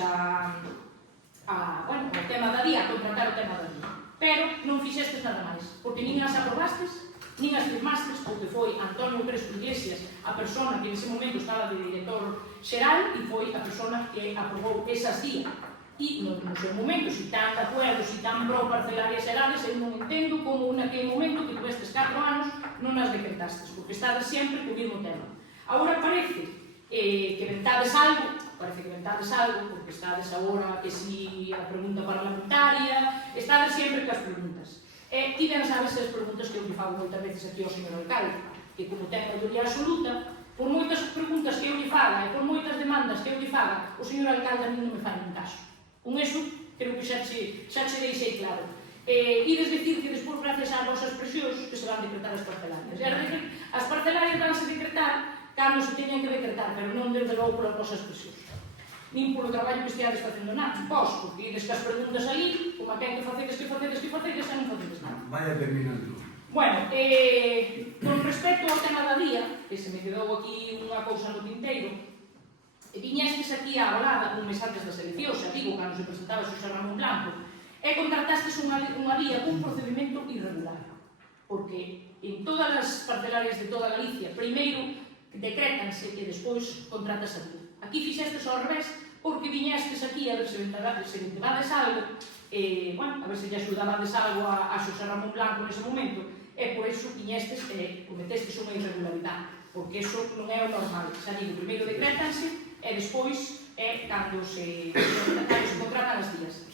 o tema da día, a contratar o tema da día. Pero non fixestes nada máis, porque nin as aprobastes, nin as firmastes, o que foi Antonio Crespo Iglesias, a persona que nese momento estaba de director xeral, e foi a persona que aprobou esas días. E no seu momento, se tan de acuerdo, se tan pro parcelarias xerales, eu non entendo como naquele momento que tuvestes 4 anos non as decretastes, porque estades sempre co mesmo tema. Agora parece que ventades algo, porque estades agora que si a pregunta parlamentaria, estades sempre cas preguntas. E ben sabes as preguntas que eu lle fago moitas veces aquí ao señor alcalde, que como ten maioría absoluta, por moitas preguntas que eu lle faga e por moitas demandas que eu lle faga, o señor alcalde a mí non me fai nin caso. Con eso, creo que xa che deixei claro. Ides dicir que despois, gracias ás vosas presións, que se van decretar as parcelarias. E ahora dicir, as parcelarias vanse decretar cando se teñen que decretar, pero non desde logo polas vosas presións. Nin polo traballo que esteades facendo nada. Vos, porque ides que as preguntas ali, como ten que facedes, e non facedes nada. Vaya terminando. Bueno, con respecto ao tema da día, que se me quedou aquí unha cousa no tinteiro, viñestes aquí á volada un mes antes das eleccións, xa digo, cando se presentaba Xosé Ramón Blanco, e contratastes unha día cun procedimento irregular, porque en todas as parcelarias de toda Galicia, primeiro decrétanse e despois contratas a ti. Aquí fixestes ao revés, porque viñestes aquí a ver se ventevades algo, a ver se lle axudabades algo a Xosé Ramón Blanco nese momento, e por iso viñestes e cometestes unha irregularidade, porque iso non é o normal. Xa digo, primeiro decrétanse e despois é cando se contratan as días.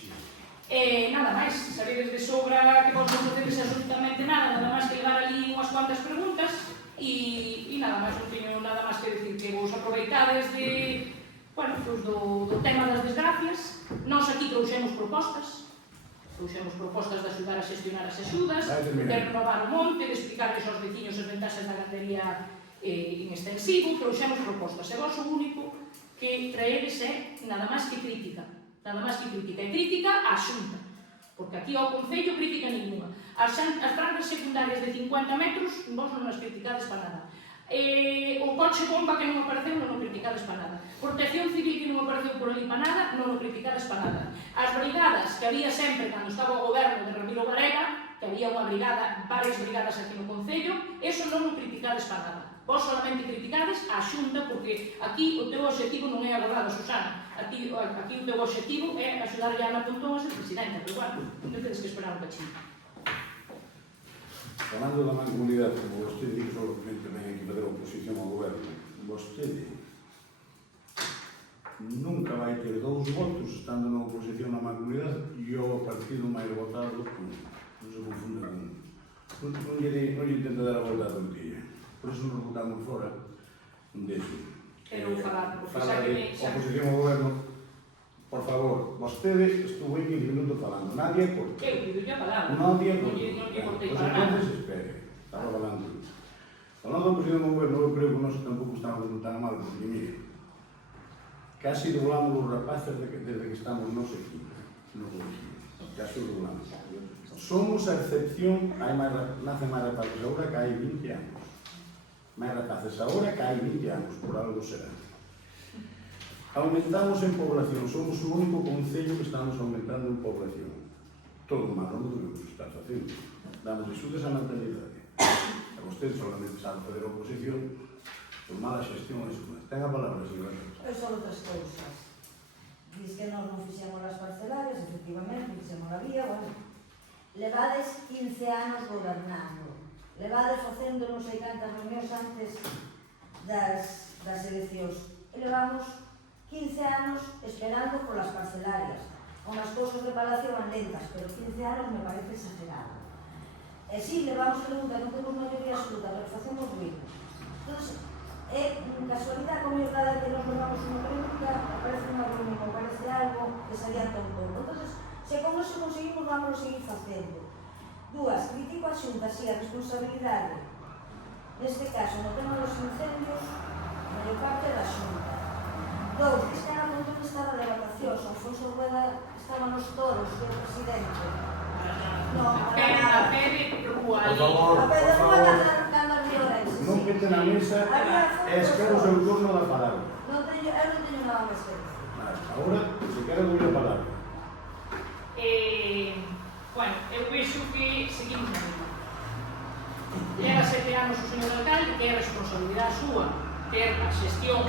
Nada máis, sabedes de sobra que vos non facedes absolutamente nada máis que levar ali unhas cuantas preguntas e nada máis, non teño nada máis que decir, que vos aproveitades do tema das desgracias. Nós aquí trouxemos propostas de axudar a xestionar as axudas, de renovar o monte, de explicarles aos veciños as ventaxas da gandería en extensivo, trouxemos propostas, e vos o único que traedes é nada máis que crítica, e crítica á Xunta, porque aquí ao Concello crítica ninguna. As franjas secundarias de 50 metros, vos non as criticades para nada. O coche bomba que non apareceu, non o criticades para nada. Protección civil que non apareceu por ali para nada, non o criticades para nada. As brigadas que había sempre cando estaba o goberno de Ramiro Varela, que había unha brigada, varias brigadas aquí no Concello, eso non o criticades para nada. Vos solamente criticades a Xunta, porque aquí o teu obxectivo non é a volada, Susana. Aquí o teu obxectivo é axudarlle a Ana Pontón a ser presidenta, pero bueno, non tedes que esperar un cachín. Falando da mancomunidade, como vostede dixe, solamente ven aquí fazer oposición ao goberno, vostede nunca vai ter 2 votos estando na oposición na mancomunidade e o partido máis votado non se confunde con... Non lle intenta dar a volta a tortilla. Por iso nos votamos fora deso. Quero falar, porque fala xa que de oposición ao goberno. Por favor, vostede estuvo aí 15 minutos falando. Nadie cortó. Eu pido a palabra. Nadie Non cortó. lle cortei Pues para nada. entonces espere. Estaba falando. Falando da oposición ao goberno, eu creo que nós tampouco estamos tan mal, porque mire, casi doblamos os rapaces desde que estamos nós aquí, no colegio. Casi doblamos. Somos a excepción, nacen máis rapaces agora que hai 20 anos. Máis rapaces agora que hai 20 anos, por algo será. Aumentamos en población, somos o único concello que estamos aumentando en población. Todo malo non debemos estar facendo. Damos axudas á natalidade. A vostede solamente sabe fazer oposición por mala xestión e xuna. Ten a palabra, señora. Eu son outras cousas. Diz que nós non fixemos as parcelarias, efectivamente, fixemos a vía, bueno. Levades 15 anos gobernando. Levades facendo non sei cantas reunións antes das eleccións. E levamos 15 anos esperando polas parcelarias. Con as cousas de Palacio van lentas, pero 15 anos me parece exagerado. E si, levamos pregunta, non temos maioría absoluta, pero facemos ruido. Entón, é casualidade comigo cada que nos levamos unha pregunta, aparece unha reunión, aparece algo que salía todo todo. Entón, se con eso conseguimos, vamos a seguir facendo. 2, critico a Xunta, si, a responsabilidade. Neste caso, no tema dos incendios, a maior parte da Xunta. 2, diz que Ana pregunto que estaba de vacacións, Alfonso Rueda estaba nos toros, que é o presidente. No, A Pere Rúa Por ali. favor, A por Pedro favor, Rueda cando as violenses. non pete na mesa e espero o seu turno da palabra. Eu non teño nada máis que decir. Agora, se quere, doy a palabra. Bueno, eu vexo que seguimos na mesma. Leva 7 anos o señor alcalde, que é responsabilidade súa ter a xestión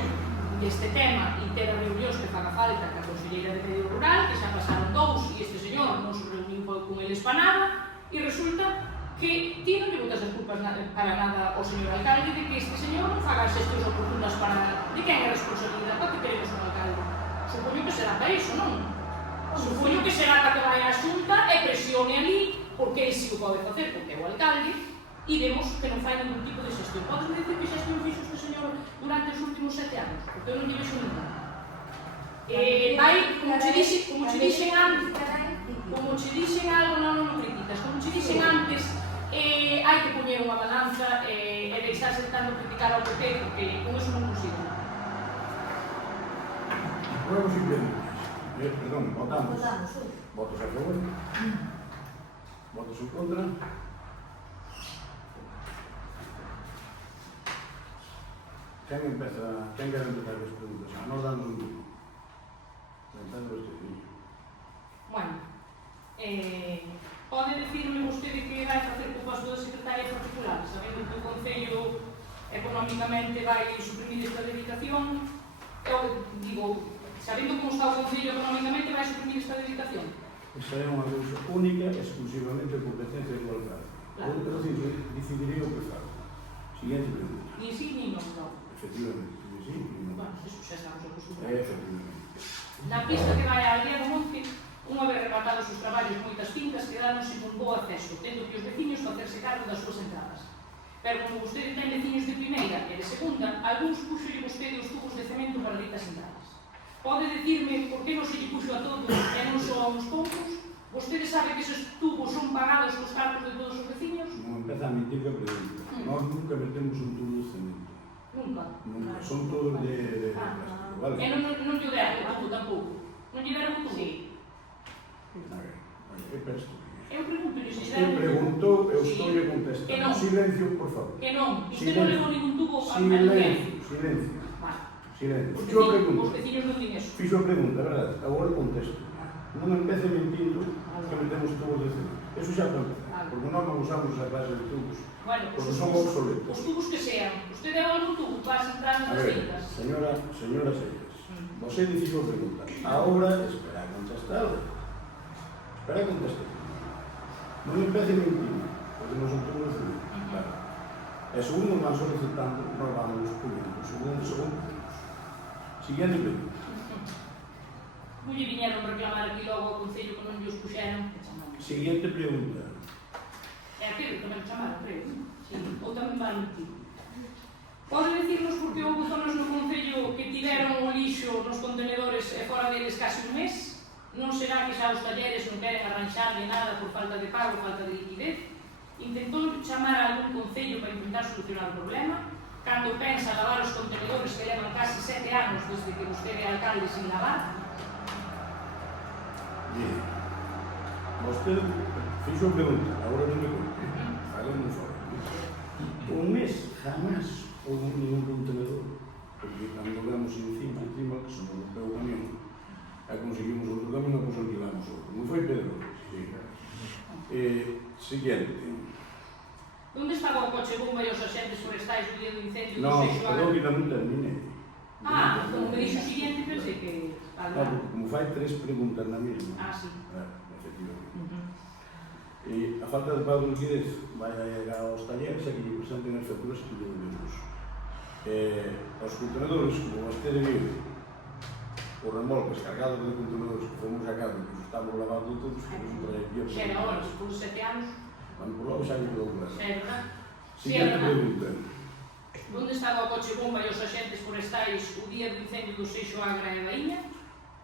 deste tema e ter as reunións que faga falta ca Conselleira de Medio Rural, que xa pasaron 2 e este señor non se reuniu con eles para nada, e resulta que ti non lle botas as culpas para nada ao señor alcalde de que este señor non faga as xestións oportunas para... De quen é a responsabilidade? Para que queremos un alcalde? Supoño que será para iso, non? Supoño que será para que vai á xunta e presione ali, porque ele si o pode facer, porque é o alcalde, e vemos que non fai ningún tipo de xestión. Podes dicir que xestión fixo este señor durante os últimos 7 anos? Porque eu non lle vexo ninguna. Vai, como che dixen algo, non criticas, como che dixen antes, hai que poñer unha balanza e deixarse tanto criticar ao PP, porque con eso non consigo. Luego simplemente. Perdón, votamos. Votamos, sí. Votos a favor. Votos en contra. Quen quere empezar as preguntas? Nos damos un turno. Empezando este fillo. Bueno, pode dicirme vostede que vai facer co posto da secretaria particular, sabendo que o Concello económicamente vai suprimir esta dedicación, sabendo como está o Concello económicamente vai suprimir esta dedicación. Esa é unha cousa única e exclusivamente competencia do alcalde. Claro. Eu decidirei o que fago. Siguiente pregunta. Ni sí, ni non. Efectivamente, sí, no. Bueno, eso xa estamos acostumbrados. Efectivamente. Na pista que vai á aldea do Monte, unha vez rematados os traballos moitas fincas quedaron sin un bo acceso, tendo que os veciños facerse cargo das súas entradas. Pero como vostede ten veciños de primeira e de segunda, algúns puxolle vostede os tubos de cemento para ditas entradas. Pode dicirme por que non se lle puxo a todos e non só a uns poucos? Vostede sabe que esos tubos son pagados cos cartos de todos os veciños? Non empeza a mentir que a pregunta. Nós nunca metemos un tubo de cemento. Nunca. Nunca. Son todos de plástico, vale? E non lle deron o tubo tampouco? Non lle deron o tubo? Sí. A ver, que penso? Eu pregunto-lhe se lle Usted deron o tubo. preguntou, eu Sí. estou a contestar. Que non. Silencio, por favor. Que non, usted non levou ningún tubo a ninguén. Silencio, silencio. Vale. Silencio. Os Fixo a veciños pregunta. non din eso. Fixo a pregunta, verdad? Agora contesto. Non empece mentindo que metemos tubos de cemento. Eso xa para empezar. Porque non usamos esa clase de tubos. Bueno, Porque os son tubos, obsoletos. os tubos que sean. Usted deu algún tubo para as entradas A das ver, fincas? señora Seixas, você dixo a pregunta. Ahora, espera a contestar. Espera a contestar. Non empece mentindo, porque non son tubos de cemento. Claro. E segundo van solicitando, nós vamos poniendo. Segundo. Siguiente pregunta. Non lle viñeron reclamar aquí logo ao Concello que non lle os puxeron. Siguiente pregunta. É a Pedro tamén o chamaron, creo. Sí. Ou tamén van mentir. Pode dicirnos por que houve zonas no Concello que tiveron o lixo nos contenedores e fora deles casi un mes? Non será que xa os talleres non queren arranxarle nada por falta de pago, falta de liquidez? Intentou chamar a algún Concello para intentar solucionar o problema? Cando pensa lavar os contenedores que levan casi 7 anos desde que vostede é alcalde sin lavar? Mire, vostede fixo a pregunta, agora non me conte. Falemos fora. Un mes, jamás houve ningún contenedor, porque cando vemos encima, que se nos rompeu o camión, e conseguimos outro camión, pois alquilamos outro. Non foi Pedro? Sí. Siguiente. Onde estaba o coche bomba e os agentes forestais do día do incendio do No, Seixo perdón, Agro? que non termine. Como me dixo o siguiente, pensei que... No, porque como fai 3 preguntas na mesma. Sí. Efectivamente. E a falta de pago de liquidez vai aos talleres e que lle presenten as facturas que lle deben os. Os contenedores, como vostede viu, os remolques cargados de contenedores que fomos sacados, que os estamos lavando todos, que nos traía Xa era horas, por 7 anos, Van por logo xa lle quedou claro. xa é verdad. Siguiente pregunta. Onde estaba o coche bomba e os agentes forestais o día do incendio do Seixo Agra e Baíña?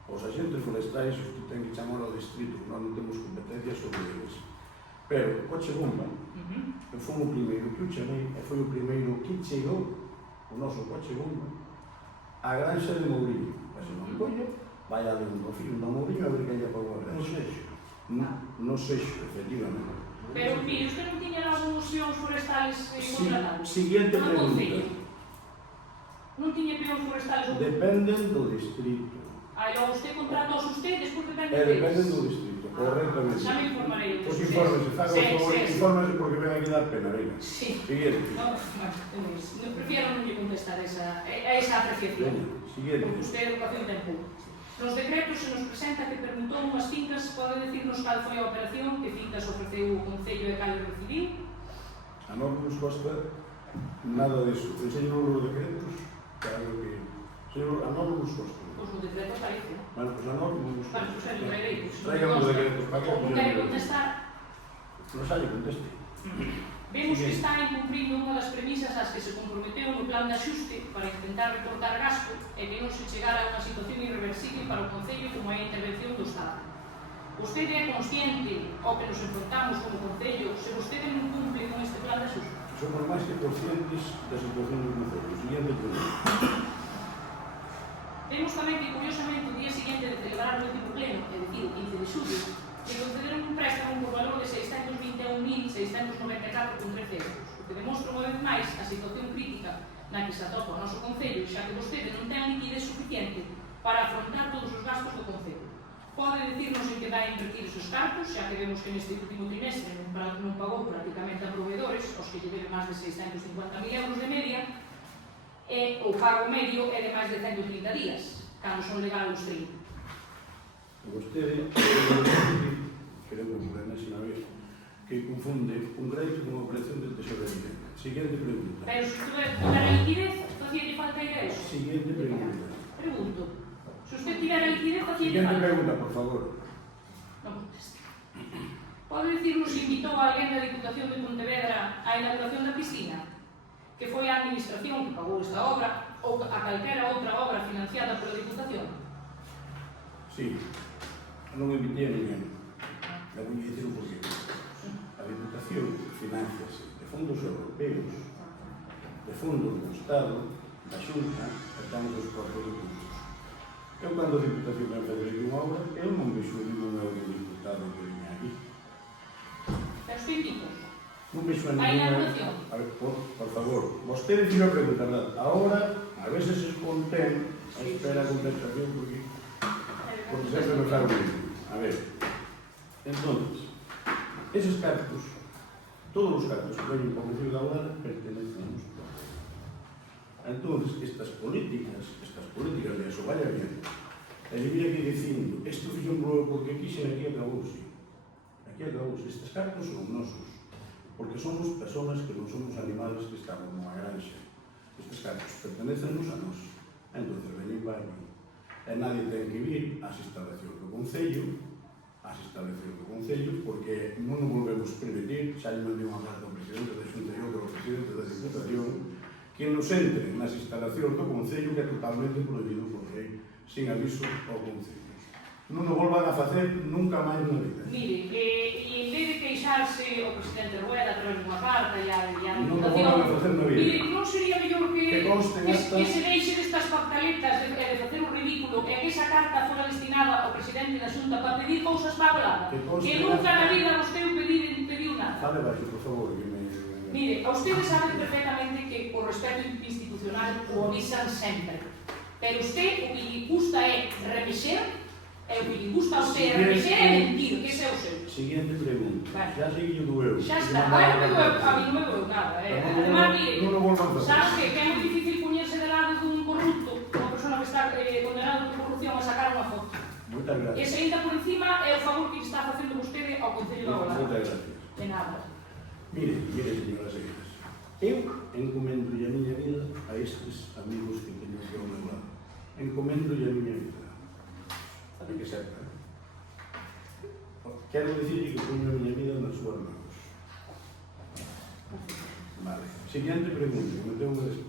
Os agentes forestais que ten que chamar ao distrito, nós non temos competencias sobre eles. Pero o coche bomba, que foi o primeiro que o chamei, e foi o primeiro que chegou o noso coche bomba á granxa de Mourinho. E E se non collo, vai a un profilo, un Mourinho, a ver que lle pagou a No res. sexo. No sexo, efectivamente. Pero, mire, usted non tiña algún peóns forestales contratados? Siguiente No pregunta. Concello. Non tiña peóns forestales contratados? Dependen do distrito. Aí logo usted contratos usted, despois depende Dependen deles. do distrito, correctamente. Xa me informarei. Pois infórmese, faga o favor, infórmese porque ven aquí dar pena, venga. Sí. Siguiente. No, prefiero non lle contestar a esa apreciación. Venga, siguiente. Porque usted educación ten pouco. Nos decretos se nos presenta que permutou unhas fincas, pode decirnos cal foi a operación, que fincas ofreceu o Concello e cal recibiu? A non nos costa nada disso. Enseño os decretos, claro que... Señor, a non nos costa. Pois o decreto parece. Bueno, pues a non nos costa. Bueno, pois aí traerei. Traigan os decretos para que... Como quere contestar, Non salle conteste. vemos que está incumprindo unha das premisas ás que se comprometeu no plan de axuste para intentar recortar gasto e que non se chegara a unha situación irreversible para o Concello como é a intervención do Estado. Vostede é consciente ao que nos enfrontamos como Concello se vostede non cumple con este plan de axuste? Somos máis que conscientes da situación do Concello. Siguiente pregunta. Vemos tamén que, curiosamente, o día seguinte de celebrar o último pleno, é dicir, o 15 de xullo, que concederon un préstamo por valor de 621.694,13 euros, o que demostra unha vez máis a situación crítica na que se atopa o noso Concello, xa que vostede non ten liquidez suficiente para afrontar todos os gastos do Concello. Pode dicirnos en que vai a invertir esos cartos, xa que vemos que neste último trimestre non pagou prácticamente a proveedores, os que lle deben máis de 650.000 euros de media, e o pago medio é de máis de 130 días, cando son legal os 30. Vostede, creo que por enésima vez, que confunde un crédito con unha operación de tesorería. Siguiente pregunta. Pero se tivera liquidez, facía falta ir a eso. Siguiente pregunta. Pregunto. Se usted tivera liquidez, facía Siguiente falta. pregunta, por favor. Non conteste. Pode dicirnos se invitou a alguén da Diputación de Pontevedra á inauguración da piscina? Que foi a Administración que pagou esta obra ou a calquera outra obra financiada pola Diputación? Sí. Non invitei a ninguén. Le voy a decir un porqué. A Diputación financiase de fondos europeos, de fondos do Estado, da Xunta, e estamos os propios recursos. Eu, cando a Diputación me fazer unha obra, eu non vexo ningún eurodiputado que viña aquí. Pero usted invitou. Non vexo a A ningún... inauguración. A ver, por favor, vostede dixo a pregunta, verdad? Ahora, a veces se espontén a espera a conversación porque sempre me falo mismo. A ver, entonces, esos cartos, todos os cartos que veñen para o Concello da Oura pertenecen a nosotros. Entonces, estas políticas de eso vaya bien, e lle vir aquí dicindo, isto fixo un problema porque quixen aquí acabouse. Aquí acabouse, estes cartos son nosos, porque somos personas que non somos animales que estamos nunha granxa. Estes cartos pertenecennos a nós. Entonces, veñen para aquí. E nadie ten que vir ás instalacións do Concello, porque non nos volvemos permitir, xa lle mandei unha carta ao presidente da Xunta e outro ao presidente da Diputación, que nos entre nas instalacións do Concello que é totalmente prohibido por lei, sin aviso ao Concello. Non o volvan a facer nunca máis na vida. Mire, e en vez de queixarse o presidente Rueda a través dunha carta e a Non o volvan a facer na vida. mire, non sería mellor Que se deixe destas pactaletas de facer un ridículo e que esa carta fora destinada ao presidente da Xunta para pedir cousas para volada? Que nunca na vida vostede pediu nada. Fale baixo, por favor, que me... Mire, a ustedes saben perfectamente que o respeto institucional o avisan sempre. Pero usted o que lle gusta é remexer. E o que lle gusta a usted é remexer e mentir, que ese é o seu. Siguiente pregunta. Vale. Xa sei que doeu. Xa está, vai, a mí non me doeu nada. Además, mire, Non o volvan a facer. sabe que é moi difícil poñerse de lado dun corrupto, unha persona que está condenada por corrupción a sacar unha foto. Moitas E gracias. se ainda por encima é o favor que está facendo vostede ao Concello da Oura. Moitas gracias. De nada. Mire, señoras e señores, eu encomendo a miña vida a estes amigos que teño aquí ao meu lado. Encomendo a miña vida. Para que sepa. Quero dicir que poño a miña vida nas súas mãos. Vale. Siguiente pregunta, que me tengo despois.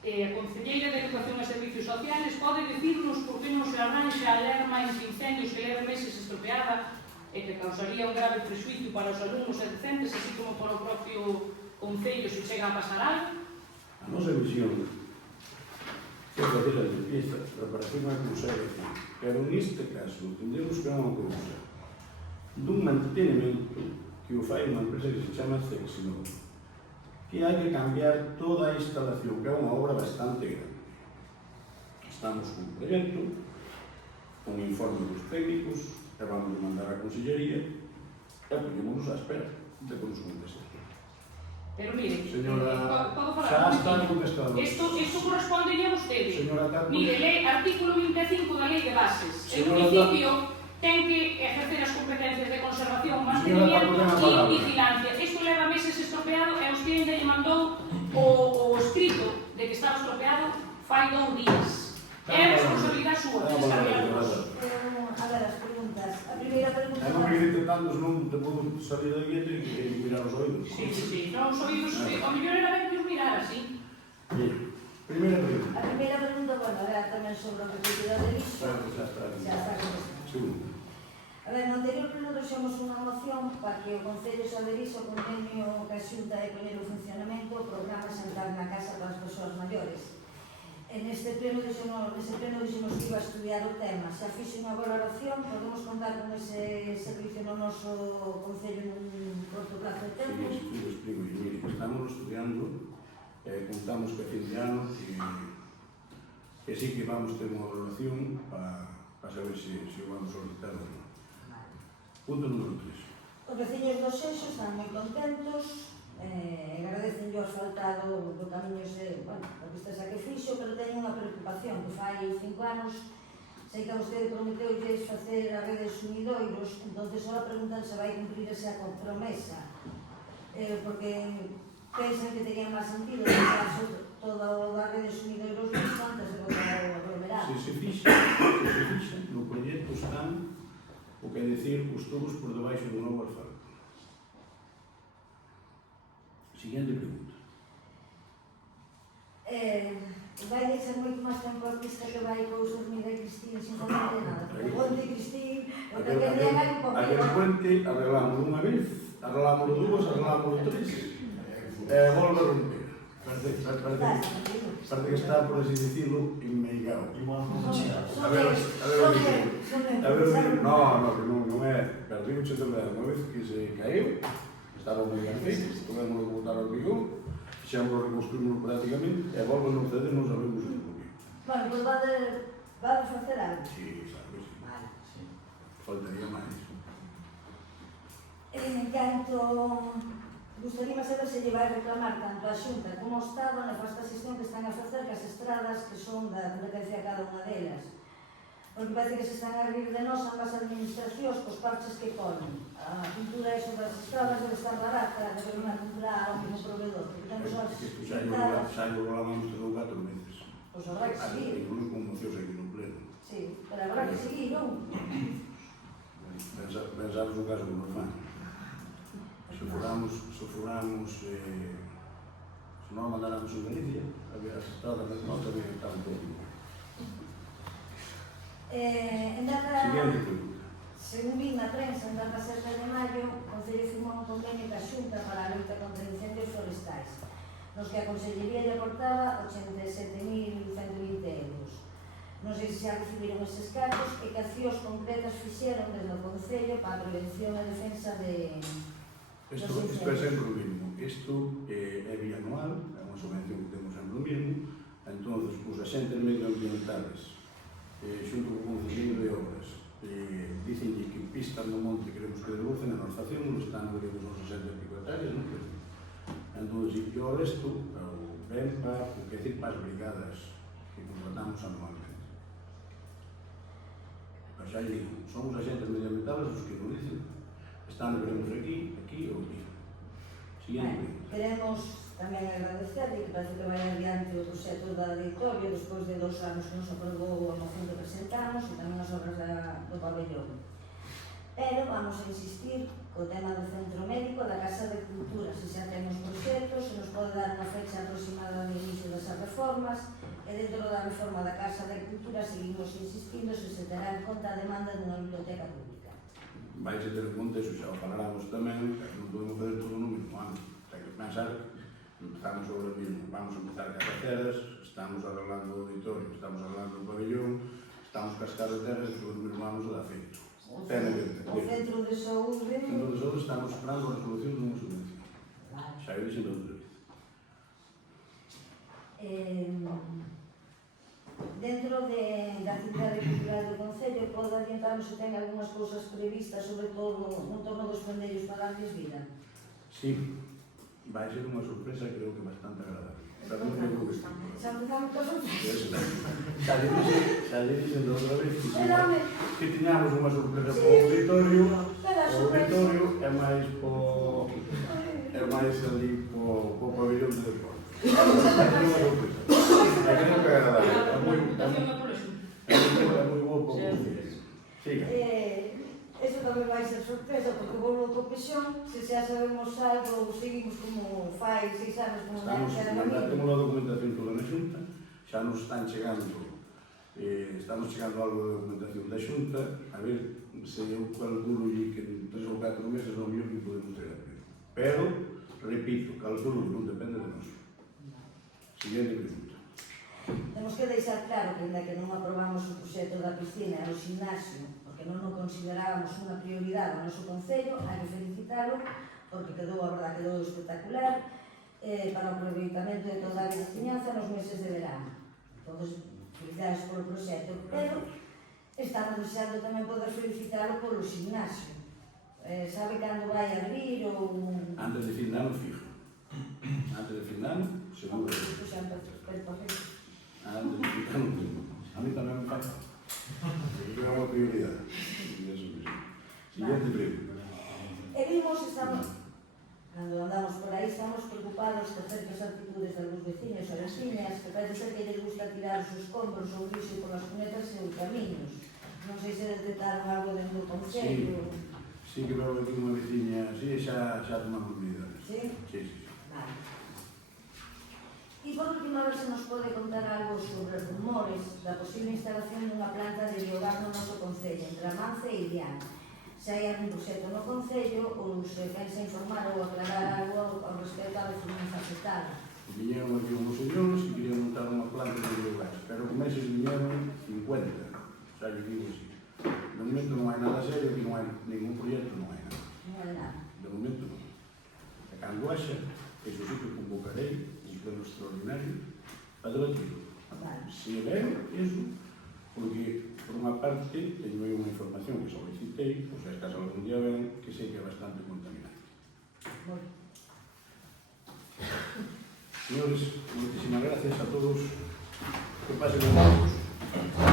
A Concelleira de Educación e Servicios Sociales pode dicirnos por que non se arranxa a alerma incendios que leva meses estropeada e que causaría un grave prexuízo para os alumnos e docentes, así como para o propio Concello se chega a pasar algo? A nosa visión é que facer a limpieza, reparación e conservación. Pero neste caso, entendemos que é unha cousa dun mantenimento que o fai unha empresa que se chama Cexinova, que hai que cambiar toda a instalación, que é unha obra bastante grande. Estamos con un proxecto, un informe dos técnicos, e vamos a mandar á Consellería, e poñémonos á espera de que nos conteste. Pero mire, Señora, podo falar xa un está momentito? contestado. Isto corresponde a vostede. Señora Campos, Mire, lei artículo 25 da Lei de Bases. O Señora municipio ten que ejercer as competencias de conservación, Señora mantenimiento Campos, ten a e palabra. vigilancia. Isto leva meses estropeado e os que ainda lle mandou o escrito de que estaba estropeado fai 2 días. É responsabilidade súa que descargar. A ver, as preguntas. A primeira pregunta... non me grite tantos, non te podo salir da guía e mirar os oídos. Sí. Non, os oídos, o mellor era ben que os mirara, sí. Bien, primeira pregunta. A primeira pregunta, bueno, era tamén sobre o recollido de lixo. Xa está. Xa está contestado. Segundo. A ver, no anterior pleno trouxemos unha moción para que o Concello se aderixe ao convenio que a Xunta de poñer o funcionamento o programa Sentar na Casa para as persoas maiores. Neste pleno dixemos que iba a estudiar o tema. Se fixe unha valoración, podemos contar con ese servicio no noso Concello nun corto plazo de tempo? Sí, explico. Mire, estamos estudiando, contamos que a fin de ano que sí que vamos ter unha valoración para saber se o vamos solicitar ou non. Punto número 3. Os veciños do Xexo están moi contentos, agradecen o asfaltado do camiño, bueno, a vista xa que fixo, pero teñen unha preocupación que fai 5 anos, sei que a vostede prometeulles facer a rede de sumidoiros, entonces ahora preguntan se vai cumprir esa promesa, porque pensan que tería máis sentido que caso toda a rede de sumidoiros visto antes de botar o aglomerado. Se fixa, no proxecto están o que decir os tubos por debaixo do novo asfalto. Siguiente pregunta. Vai ser moito máis tempo a pista que vai cousas mira Cristín sin fazer nada. Pregunte Cristín, o que quería vai un pouco. Aquel puente arreglamos unha vez, arreglamos dúas, arreglamos tres, volve a romper. Parece que está, por así decirlo, enmeigado. A ver, non é, pero digo che de verdade, unha vez que se caeu, estaba moi ben feito, podemos botar ao bigón, fixamos reconstruímos prácticamente, e volve a non ceder, non sabemos o que. Bueno, pois vade facer algo. Sí, sabe, sí. Vale, sí. Faltaría máis. En canto, gustaría saber se lle vai reclamar tanto a Xunta como o Estado na fasta xestión que están a facer que as estradas que son da competencia de cada unha delas. Porque parece que se están a rir de nós ambas administracións cos parches que ponen. A pintura eso das estradas debe estar barata, debe unha pintura ao mesmo proveedor. Porque temos as pintadas... Xa lo hablamos de 4 meses. Pois habrá que seguir. Incluso con mocións aquí no pleno. Sí, pero habrá que seguir, non? Pensamos o caso do Norfán. Sofuramos, se non mandáramos en Galicia, había as estradas de nota que estaban todo. Siguiente pregunta. Según vi na prensa, en data 7 de maio, o Concello firmou un convenio ca Xunta para a loita contra incendios forestais, nos que a Consellería lle aportaba 87.120 euros. Non sei se xa recibiron eses cargos e que accións concretas fixeron desde o Concello para a prevención e defensa de... Isto é sempre o mesmo. Isto é bianual, é unha subvención que temos sempre o mesmo. Entón, os axentes medioambientales, xunto co Concello de Obras, dicenlle que pistas no monte queremos que devolven, a nos facemos, están no dos 60 e pico hectáreas, non queremos. Entón, e o resto, o BEMPA, o que decir, para as brigadas que contratamos anualmente. Pero xa digo, son os axentes medioambientales os que nos dicen, están, veremos aquí ou aquí. Siguiente. Queremos tamén agradecer que parece que vai adiante o proxecto da Auditorio despois de 2 anos que nos aprobou a moción que presentamos e tamén as obras do pabellón. Pero vamos a insistir co tema do Centro Médico da Casa de Cultura. Se xa temos proxectos, se nos pode dar unha fecha aproximada do inicio desas reformas e dentro da reforma da Casa de Cultura seguimos insistindo se terá en conta a demanda dunha biblioteca pública. Vais a ter en conta, iso xa o falaramos tamén, non podemos fazer todo no mesmo ano. Hai que pensar, empezamos sobre o mesmo, vamos a empezar carreteras, estamos arreglando o auditorio, estamos arreglando o pabellón, estamos cas carreteras que firmamos o da feito. O Ten que ver. centro de saúde... Entón, nosotros estamos esperando a resolución dunha subvención. Vale. Xa eu dixen outra vez. Dentro da actividade cultural do Concello, pode adiantarnos se ten algunhas cousas previstas, sobre todo no torno dos pendeiros para darles vida? Sí, vai ser unha sorpresa, creo que bastante agradable. Pero non digo que sí. Xa empezamos con sorpresa. Xa lle dixen outra vez que tiñamos unha sorpresa para o auditorio. O auditorio é máis ali po pabellón de deporte. É unha sorpresa. É que non é agradable. É moi bo para o Concello. Siga. Eso tamén vai ser sorpresa, porque volvo co pexón, se xa sabemos algo, seguimos como fai 6 anos, como Temos a documentación toda na Xunta, xa nos están chegando, estamos chegando algo de documentación da Xunta, a ver se eu calculo que en 3 ou 4 meses o mellor que podemos ter a ver. Pero, repito, calculo que non depende de nós. Siguiente pregunta. Temos que deixar claro que, ainda que non aprobamos o proxecto da piscina e o gimnasio, porque non o considerábamos unha prioridade ao noso Concello, hai que felicitalo, porque quedou, a verdade, quedou espectacular, para o aproveitamento de toda a veciñanza nos meses de verano. Todos felicidades polo proxecto, pero estamos deseando tamén poder felicitalo polo gimnasio. Sabe cando vai abrir ou... Antes de fin de ano, fijo. Antes de fin de ano, seguro. Isto xa empezou, Antes de fin de ano, a mí tamén me pasa. Porque é unha prioridade. Siguiente pregunta. E vimos, cando andamos por aí, estamos preocupados por certas actitudes de algunos veciños ou veciñas que parece ser que lles gusta tirar os escombros ou lixo por as cunetas e os camiños. Non sei se detectaron algo dentro do Concello. Sí que veo aquí unha veciña, sí, xa tomamos medidas. Sí? Sí. Vale. E por último, a ver se nos pode contar algo sobre rumores da posible instalación dunha planta de biogás no noso Concello, entre Amance e Irián. Se hai algún proxecto no Concello ou se pensa informar ou aclarar algo ao respecto á veciñanza afectada. Viñeron aquí unhos señores e querían montar unha planta de biogás, pero con meses viñeron 50. Xa lle digo así. De momento non hai nada serio, que non hai ningún proxecto, non hai nada. Non hai nada. De momento non. E cando haxa, eso sí que convocarei un pleno extraordinario para debatir. Vale. Se ven, eso, porque, por unha parte, teño aí unha información que solicitei, ou sea, escasa algún día ven, que sei que é bastante contaminante. Bueno. Señores, moitísimas gracias a todos. Que pasen ben.